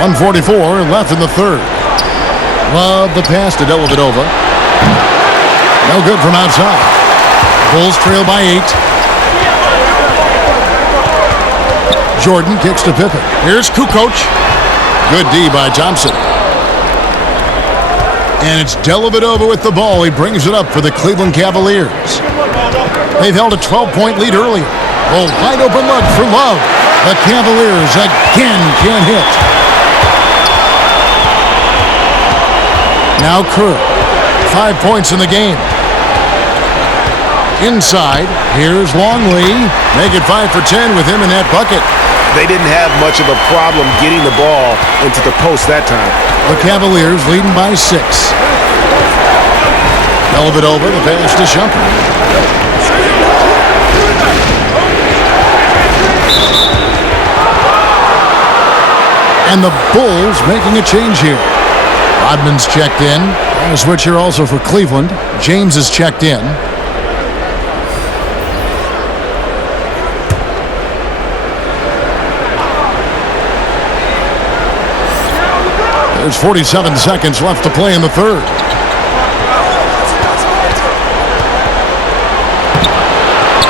.144 left in the third. Love the pass to Dellavedova. No good from outside. Bulls trail by 8. Jordan kicks to Pippen. Here's Kukoc. Good D by Thompson. And it's Dellavedova with the ball. He brings it up for the Cleveland Cavaliers. They've held a 12-point lead earlier. Oh, wide open look for Love. The Cavaliers again can't hit. Now Kerr, 5 points in the game. Inside, here's Longley. Make it 5 for 10 with him in that bucket. They didn't have much of a problem getting the ball into the post that time. The Cavaliers leading by 6. Dellavedova, the pass to Shumpert. And the Bulls making a change here. Rodman's checked in. And a switch here also for Cleveland. James is checked in. There's 47 seconds left to play in the third.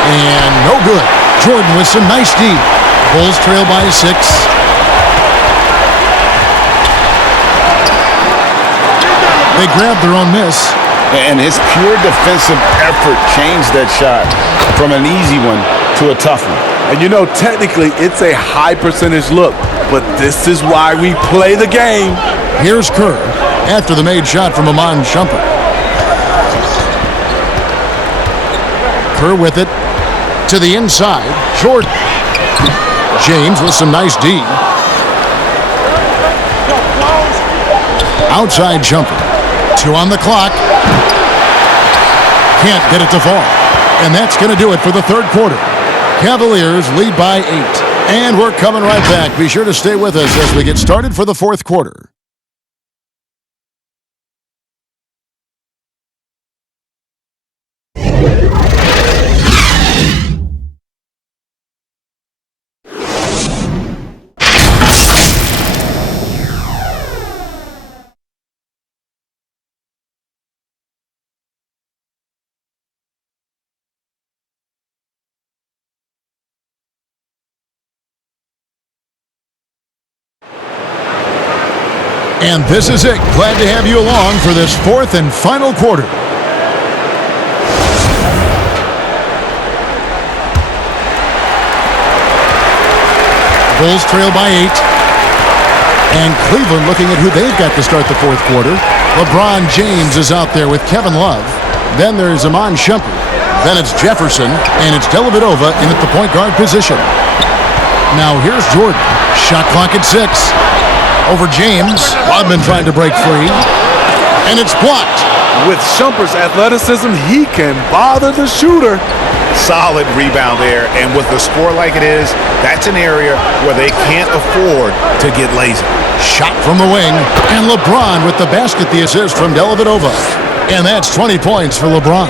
And no good. Jordan with some nice D. Bulls trail by 6. They grabbed their own miss. And his pure defensive effort changed that shot from an easy one to a tough one. And you know, technically, it's a high percentage look, but this is why we play the game. Here's Kerr after the made shot from Amon Shumpert. Kerr with it to the inside. Jordan. James with some nice D. Outside Shumpert. 2 on the clock. Can't get it to fall. And that's going to do it for the third quarter. Cavaliers lead by 8. And we're coming right back. Be sure to stay with us as we get started for the fourth quarter. And this is it. Glad to have you along for this fourth and final quarter. Bulls trail by 8. And Cleveland looking at who they've got to start the fourth quarter. LeBron James is out there with Kevin Love. Then there's Amon Shumpert. Then it's Jefferson. And it's Dellavedova in at the point guard position. Now here's Jordan. Shot clock at 6. Over James. Rodman trying to break free. And it's blocked. With Shumpert's athleticism, he can bother the shooter. Solid rebound there. And with the score like it is, that's an area where they can't afford to get lazy. Shot from the wing. And LeBron with the basket, the assist from Dellavedova. And that's 20 points for LeBron.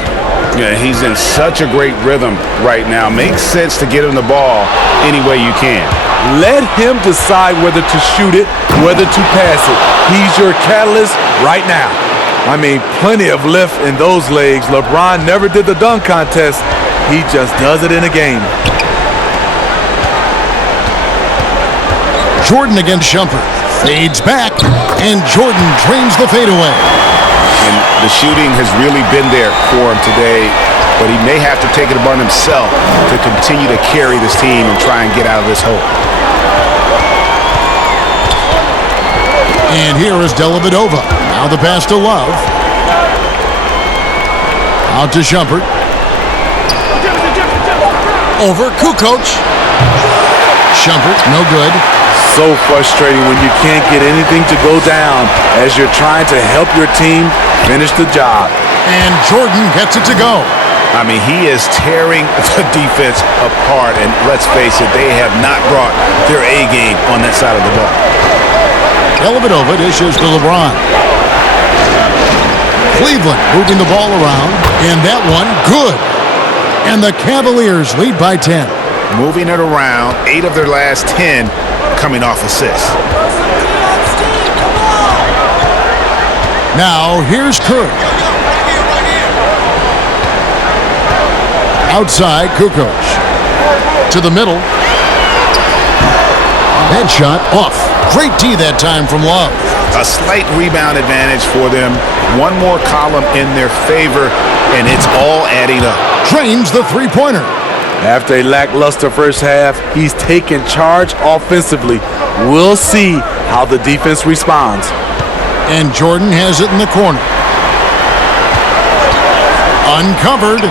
Yeah, he's in such a great rhythm right now. Makes sense to get him the ball any way you can. Let him decide whether to shoot it, whether to pass it. He's your catalyst right now. I mean, plenty of lift in those legs. LeBron never did the dunk contest. He just does it in a game. Jordan against Shumpert. Fades back, and Jordan drains the fadeaway. And the shooting has really been there for him today, but he may have to take it upon himself to continue to carry this team and try and get out of this hole. And here is Dellavedova. Now the pass to Love. Out to Shumpert. Over Kukoc. Shumpert, no good. So frustrating when you can't get anything to go down as you're trying to help your team finish the job. And Jordan gets it to go. I mean, he is tearing the defense apart, and let's face it, they have not brought their A game on that side of the ball. Dellavedova dishes to LeBron. Cleveland moving the ball around, and that one good. And the Cavaliers lead by 10. Moving it around, 8 of their last 10 coming off assists. Now here's Kerr. Outside, Kukoc. To the middle. Headshot off. Great D that time from Love. A slight rebound advantage for them. One more column in their favor, and it's all adding up. Drains the three-pointer. After a lackluster first half, he's taken charge offensively. We'll see how the defense responds. And Jordan has it in the corner. Uncovered.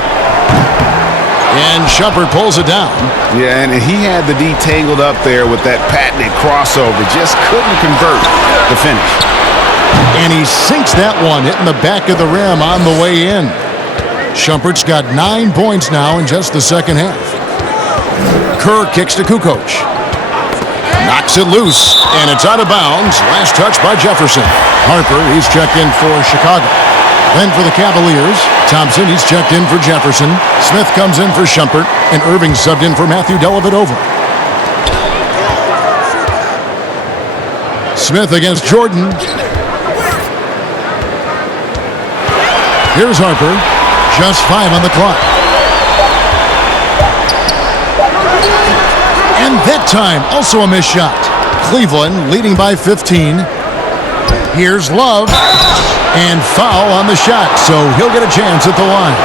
And Shumpert pulls it down. Yeah, and he had the D tangled up there with that patented crossover. Just couldn't convert the finish. And he sinks that one, hitting the back of the rim on the way in. Shumpert's got 9 points now in just the second half. Kerr kicks to Kukoc. Knocks it loose, and it's out of bounds. Last touch by Jefferson. Harper, he's checked in for Chicago. Then for the Cavaliers, Thompson, he's checked in for Jefferson. Smith comes in for Shumpert, and Irving subbed in for Matthew Dellavedova. Smith against Jordan. Here's Harper. Just 5 on the clock. And that time, also a missed shot. Cleveland leading by 15. Here's Love. And foul on the shot, so he'll get a chance at the line.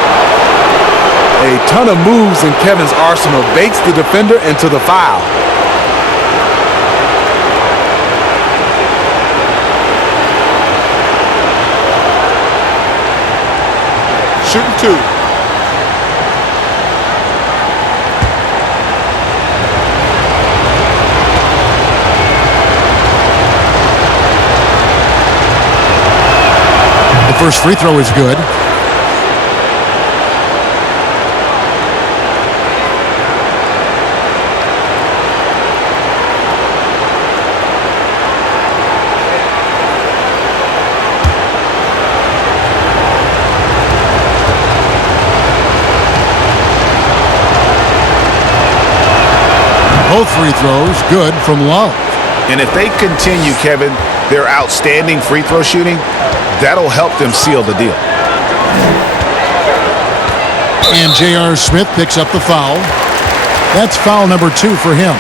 A ton of moves in Kevin's arsenal baits the defender into the foul. Shooting 2. The first free throw is good. Both free throws good from Love. And if they continue, Kevin, their outstanding free throw shooting, that'll help them seal the deal. And J.R. Smith picks up the foul. That's foul number 2 for him.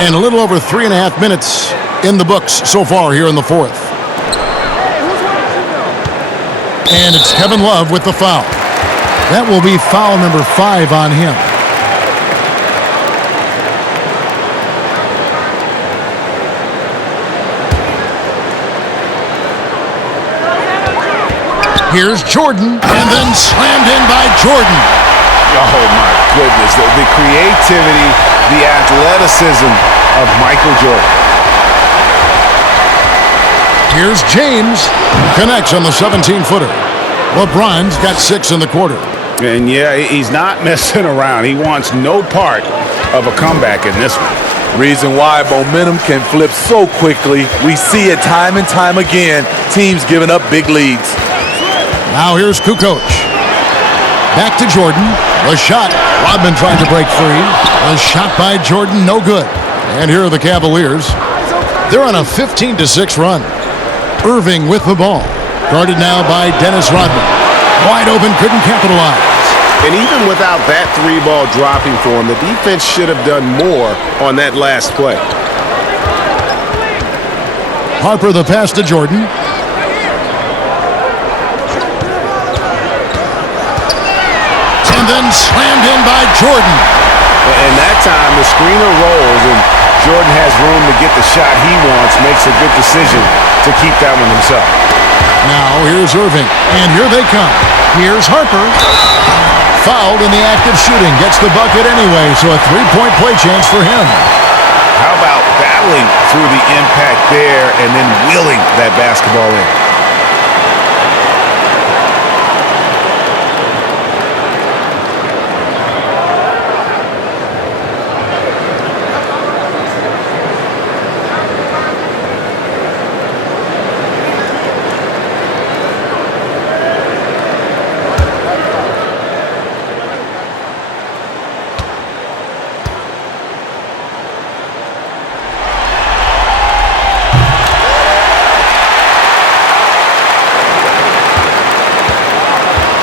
And a little over 3.5 minutes in the books so far here in the fourth. And it's Kevin Love with the foul. That will be foul number 5 on him. Here's Jordan, and then slammed in by Jordan. Oh, my goodness. The creativity, the athleticism of Michael Jordan. Here's James. Connects on the 17-footer. LeBron's got 6 in the quarter. And, yeah, he's not messing around. He wants no part of a comeback in this one. Reason why momentum can flip so quickly. We see it time and time again, teams giving up big leads. Now here's Kukoc. Back to Jordan. The shot. Rodman trying to break free. The shot by Jordan, no good. And here are the Cavaliers. They're on a 15-6 run. Irving with the ball. Guarded now by Dennis Rodman. Wide open, couldn't capitalize. And even without that three ball dropping for him, the defense should have done more on that last play. Harper the pass to Jordan. And then slammed in by Jordan. And that time the screener rolls and Jordan has room to get the shot he wants, makes a good decision to keep that one himself. Now here's Irving, and here they come. Here's Harper. Fouled in the act of shooting, gets the bucket anyway, so a three-point play chance for him. How about battling through the impact there and then wheeling that basketball in?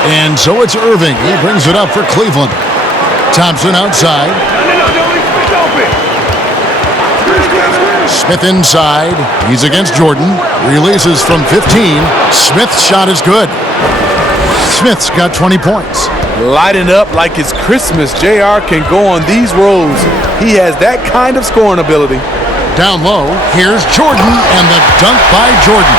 And so it's Irving. He brings it up for Cleveland. Thompson outside. Smith inside. He's against Jordan. Releases from 15. Smith's shot is good. Smith's got 20 points. Lighting up like it's Christmas. JR can go on these roads. He has that kind of scoring ability. Down low, here's Jordan, and the dunk by Jordan.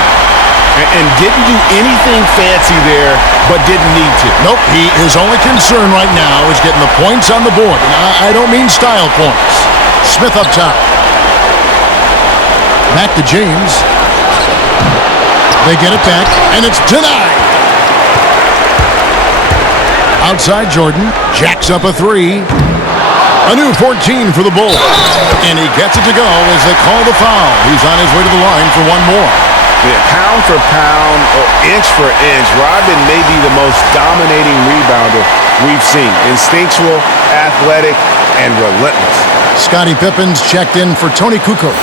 And didn't do anything fancy there, but didn't need to. Nope, his only concern right now is getting the points on the board. And I don't mean style points. Smith up top. Back to James. They get it back, and it's denied. Outside Jordan, jacks up a three. A new 14 for the Bulls. And he gets it to go as they call the foul. He's on his way to the line for one more. Yeah, pound for pound or inch for inch, Rodman may be the most dominating rebounder we've seen. Instinctual, athletic, and relentless. Scottie Pippen's checked in for Tony Kukoc.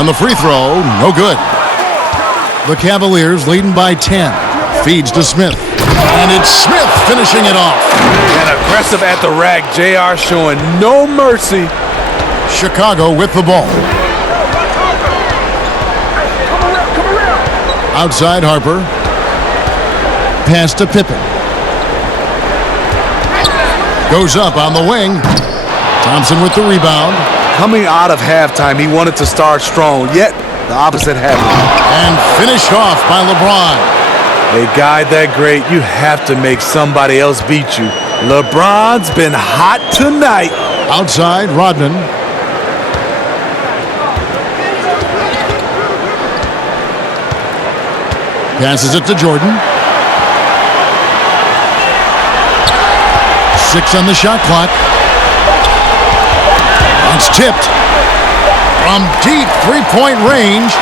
On the free throw, no good. The Cavaliers leading by 10. Feeds to Smith. And it's Smith finishing it off. And aggressive at the rack. JR showing no mercy. Chicago with the ball. Outside Harper. Pass to Pippen. Goes up on the wing. Thompson with the rebound. Coming out of halftime, he wanted to start strong, yet the opposite happened. And finished off by LeBron. A guy that great, you have to make somebody else beat you. LeBron's been hot tonight. Outside, Rodman. Passes it to Jordan. 6 on the shot clock. It's tipped from deep three-point range.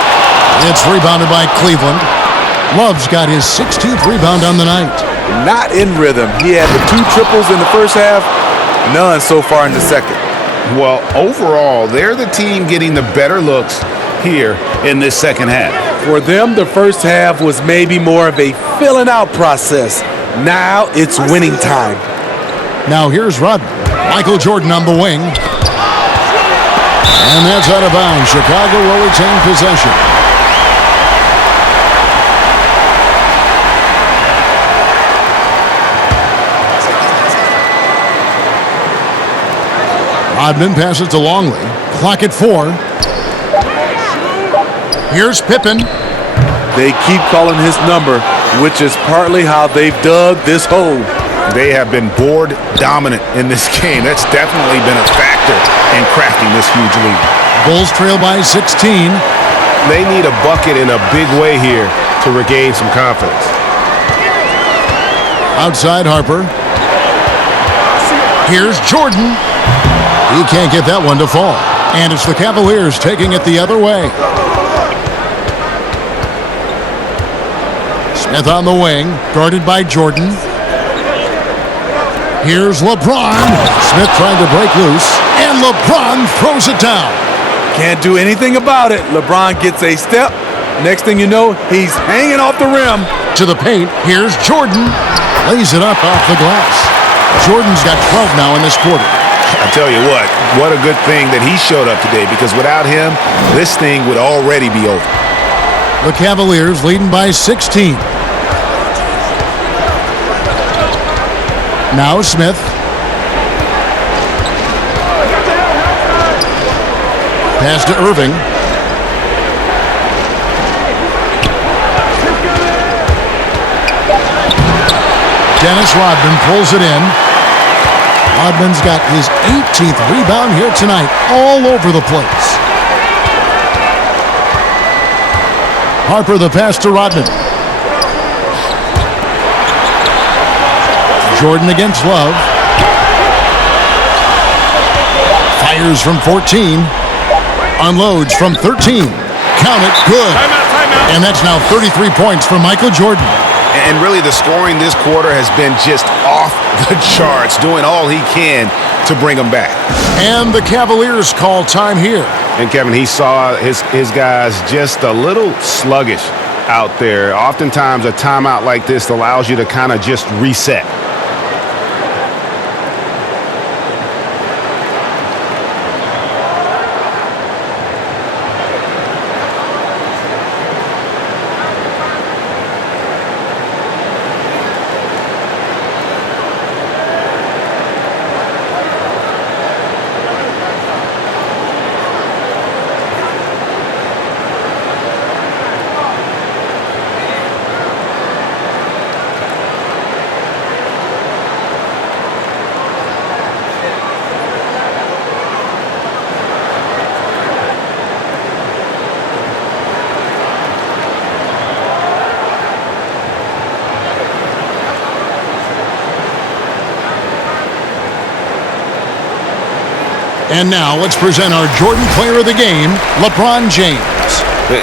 It's rebounded by Cleveland. Love's got his 16th rebound on the night. Not in rhythm. He had the 2 triples in the first half, none so far in the second. Well, overall, they're the team getting the better looks here in this second half. For them, the first half was maybe more of a filling out process. Now it's winning time. Now here's Rodman. Michael Jordan on the wing. And that's out of bounds. Chicago will retain possession. Rodman passes to Longley. Clock at 4. Here's Pippen. They keep calling his number. which is partly how they've dug this hole. They have been board dominant in this game. That's definitely been a factor in crafting this huge lead. Bulls trail by 16. They need a bucket in a big way here to regain some confidence. Outside Harper. Here's Jordan. He can't get that one to fall. And it's the Cavaliers taking it the other way. Smith on the wing, guarded by Jordan. Here's LeBron. Smith trying to break loose, and LeBron throws it down. Can't do anything about it. LeBron gets a step. Next thing you know, he's hanging off the rim. To the paint, here's Jordan. Lays it up off the glass. Jordan's got 12 now in this quarter. I tell you what a good thing that he showed up today, because without him, this thing would already be over. The Cavaliers leading by 16. Now Smith. Pass to Irving. Dennis Rodman pulls it in. Rodman's got his 18th rebound here tonight, all over the place. Harper the pass to Rodman. Jordan against Love. Fires from 14. Unloads from 13. Count it, good. Timeout. And that's now 33 points for Michael Jordan. And really, the scoring this quarter has been just off the charts, doing all he can to bring them back. And the Cavaliers call time here. And Kevin, he saw his guys just a little sluggish out there. Oftentimes, a timeout like this allows you to kind of just reset. And now let's present our Jordan Player of the Game, LeBron James.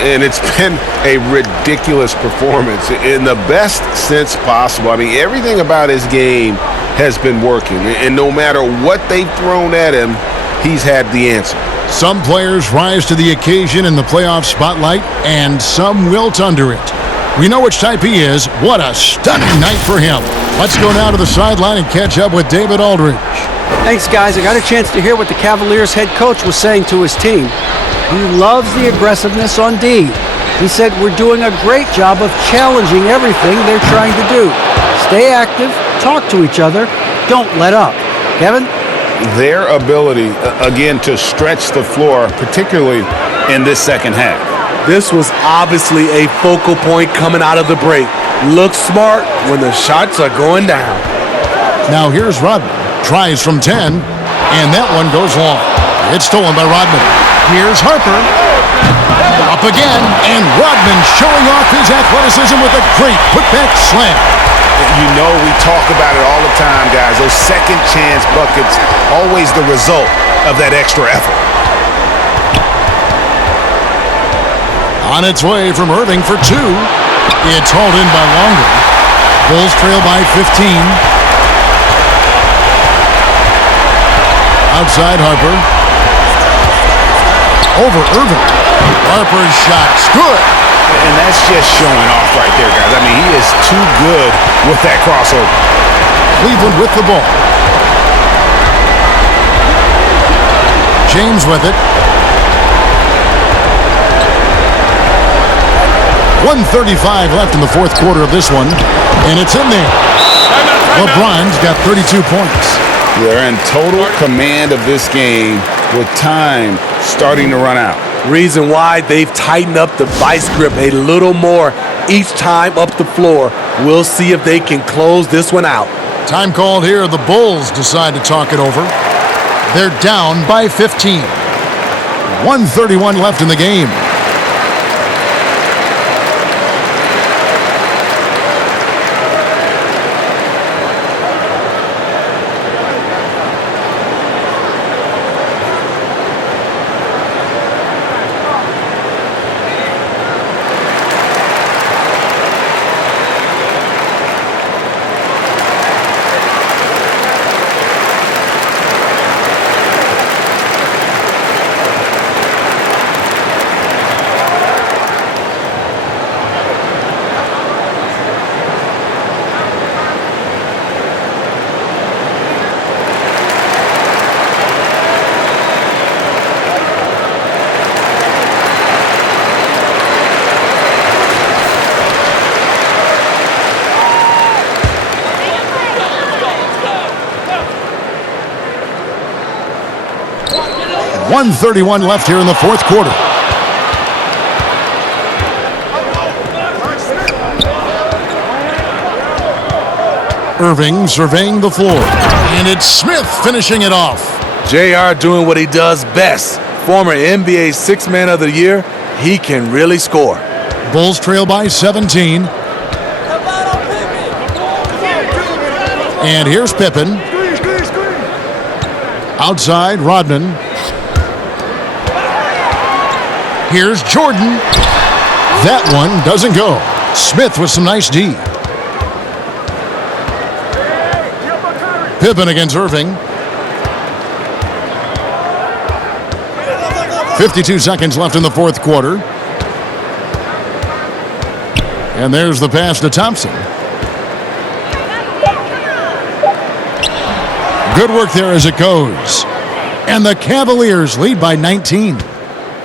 And it's been a ridiculous performance in the best sense possible. I mean, everything about his game has been working. And no matter what they've thrown at him, he's had the answer. Some players rise to the occasion in the playoff spotlight, and some wilt under it. We know which type he is. What a stunning night for him. Let's go now to the sideline and catch up with David Aldridge. Thanks, guys. I got a chance to hear what the Cavaliers head coach was saying to his team. He loves the aggressiveness on D. He said, we're doing a great job of challenging everything they're trying to do. Stay active, talk to each other, don't let up. Kevin? Their ability, again, to stretch the floor, particularly in this second half. This was obviously a focal point coming out of the break. Look smart when the shots are going down. Now here's Rodman. Tries from 10, and that one goes long. It's stolen by Rodman. Here's Harper. Up again, and Rodman showing off his athleticism with a great putback slam. You know, we talk about it all the time, guys. Those second chance buckets, always the result of that extra effort. On its way from Irving for 2. It's hauled in by Longer. Bulls trail by 15. Outside Harper. Over Irving. Harper's shot's good. And that's just showing off right there, guys. I mean, he is too good with that crossover. Cleveland with the ball. James with it. 1:35 left in the fourth quarter of this one, and it's in there. LeBron's got 32 points. They're in total command of this game with time starting to run out. Reason why they've tightened up the vice grip a little more each time up the floor. We'll see if they can close this one out. Time called here. The Bulls decide to talk it over. They're down by 15. 1:31 left in the game. .131 left here in the fourth quarter. Irving surveying the floor. And it's Smith finishing it off. JR doing what he does best. Former NBA Sixth Man of the Year. He can really score. Bulls trail by 17. And here's Pippen. Outside, Rodman. Here's Jordan. That one doesn't go. Smith with some nice D. Pippen against Irving. 52 seconds left in the fourth quarter. And there's the pass to Thompson. Good work there as it goes. And the Cavaliers lead by 19.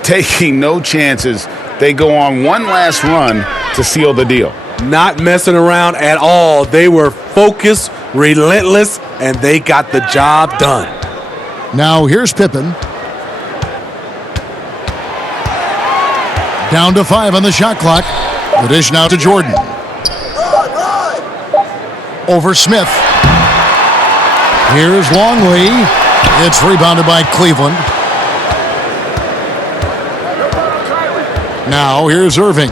Taking no chances. They go on one last run to seal the deal. Not messing around at all. They were focused, relentless, and they got the job done. Now here's Pippen. Down to 5 on the shot clock. The dish now to Jordan. Over Smith. Here's Longley. It's rebounded by Cleveland. Now here's Irving.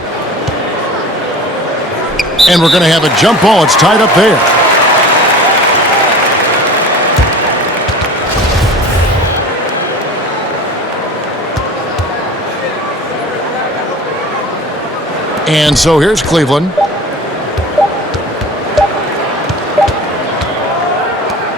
And we're going to have a jump ball. It's tied up there. And so here's Cleveland.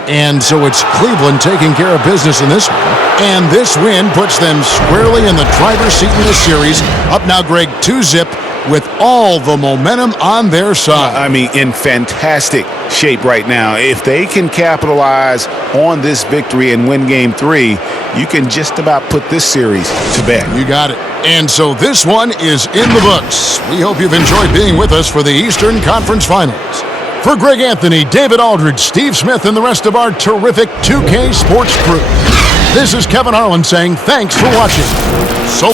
And so it's Cleveland taking care of business in this one. And this win puts them squarely in the driver's seat in the series. Up now, Greg, 2-zip with all the momentum on their side. I mean, in fantastic shape right now. If they can capitalize on this victory and win Game 3, you can just about put this series to bed. You got it. And so this one is in the books. We hope you've enjoyed being with us for the Eastern Conference Finals. For Greg Anthony, David Aldridge, Steve Smith, and the rest of our terrific 2K Sports crew, this is Kevin Harlan saying thanks for watching. So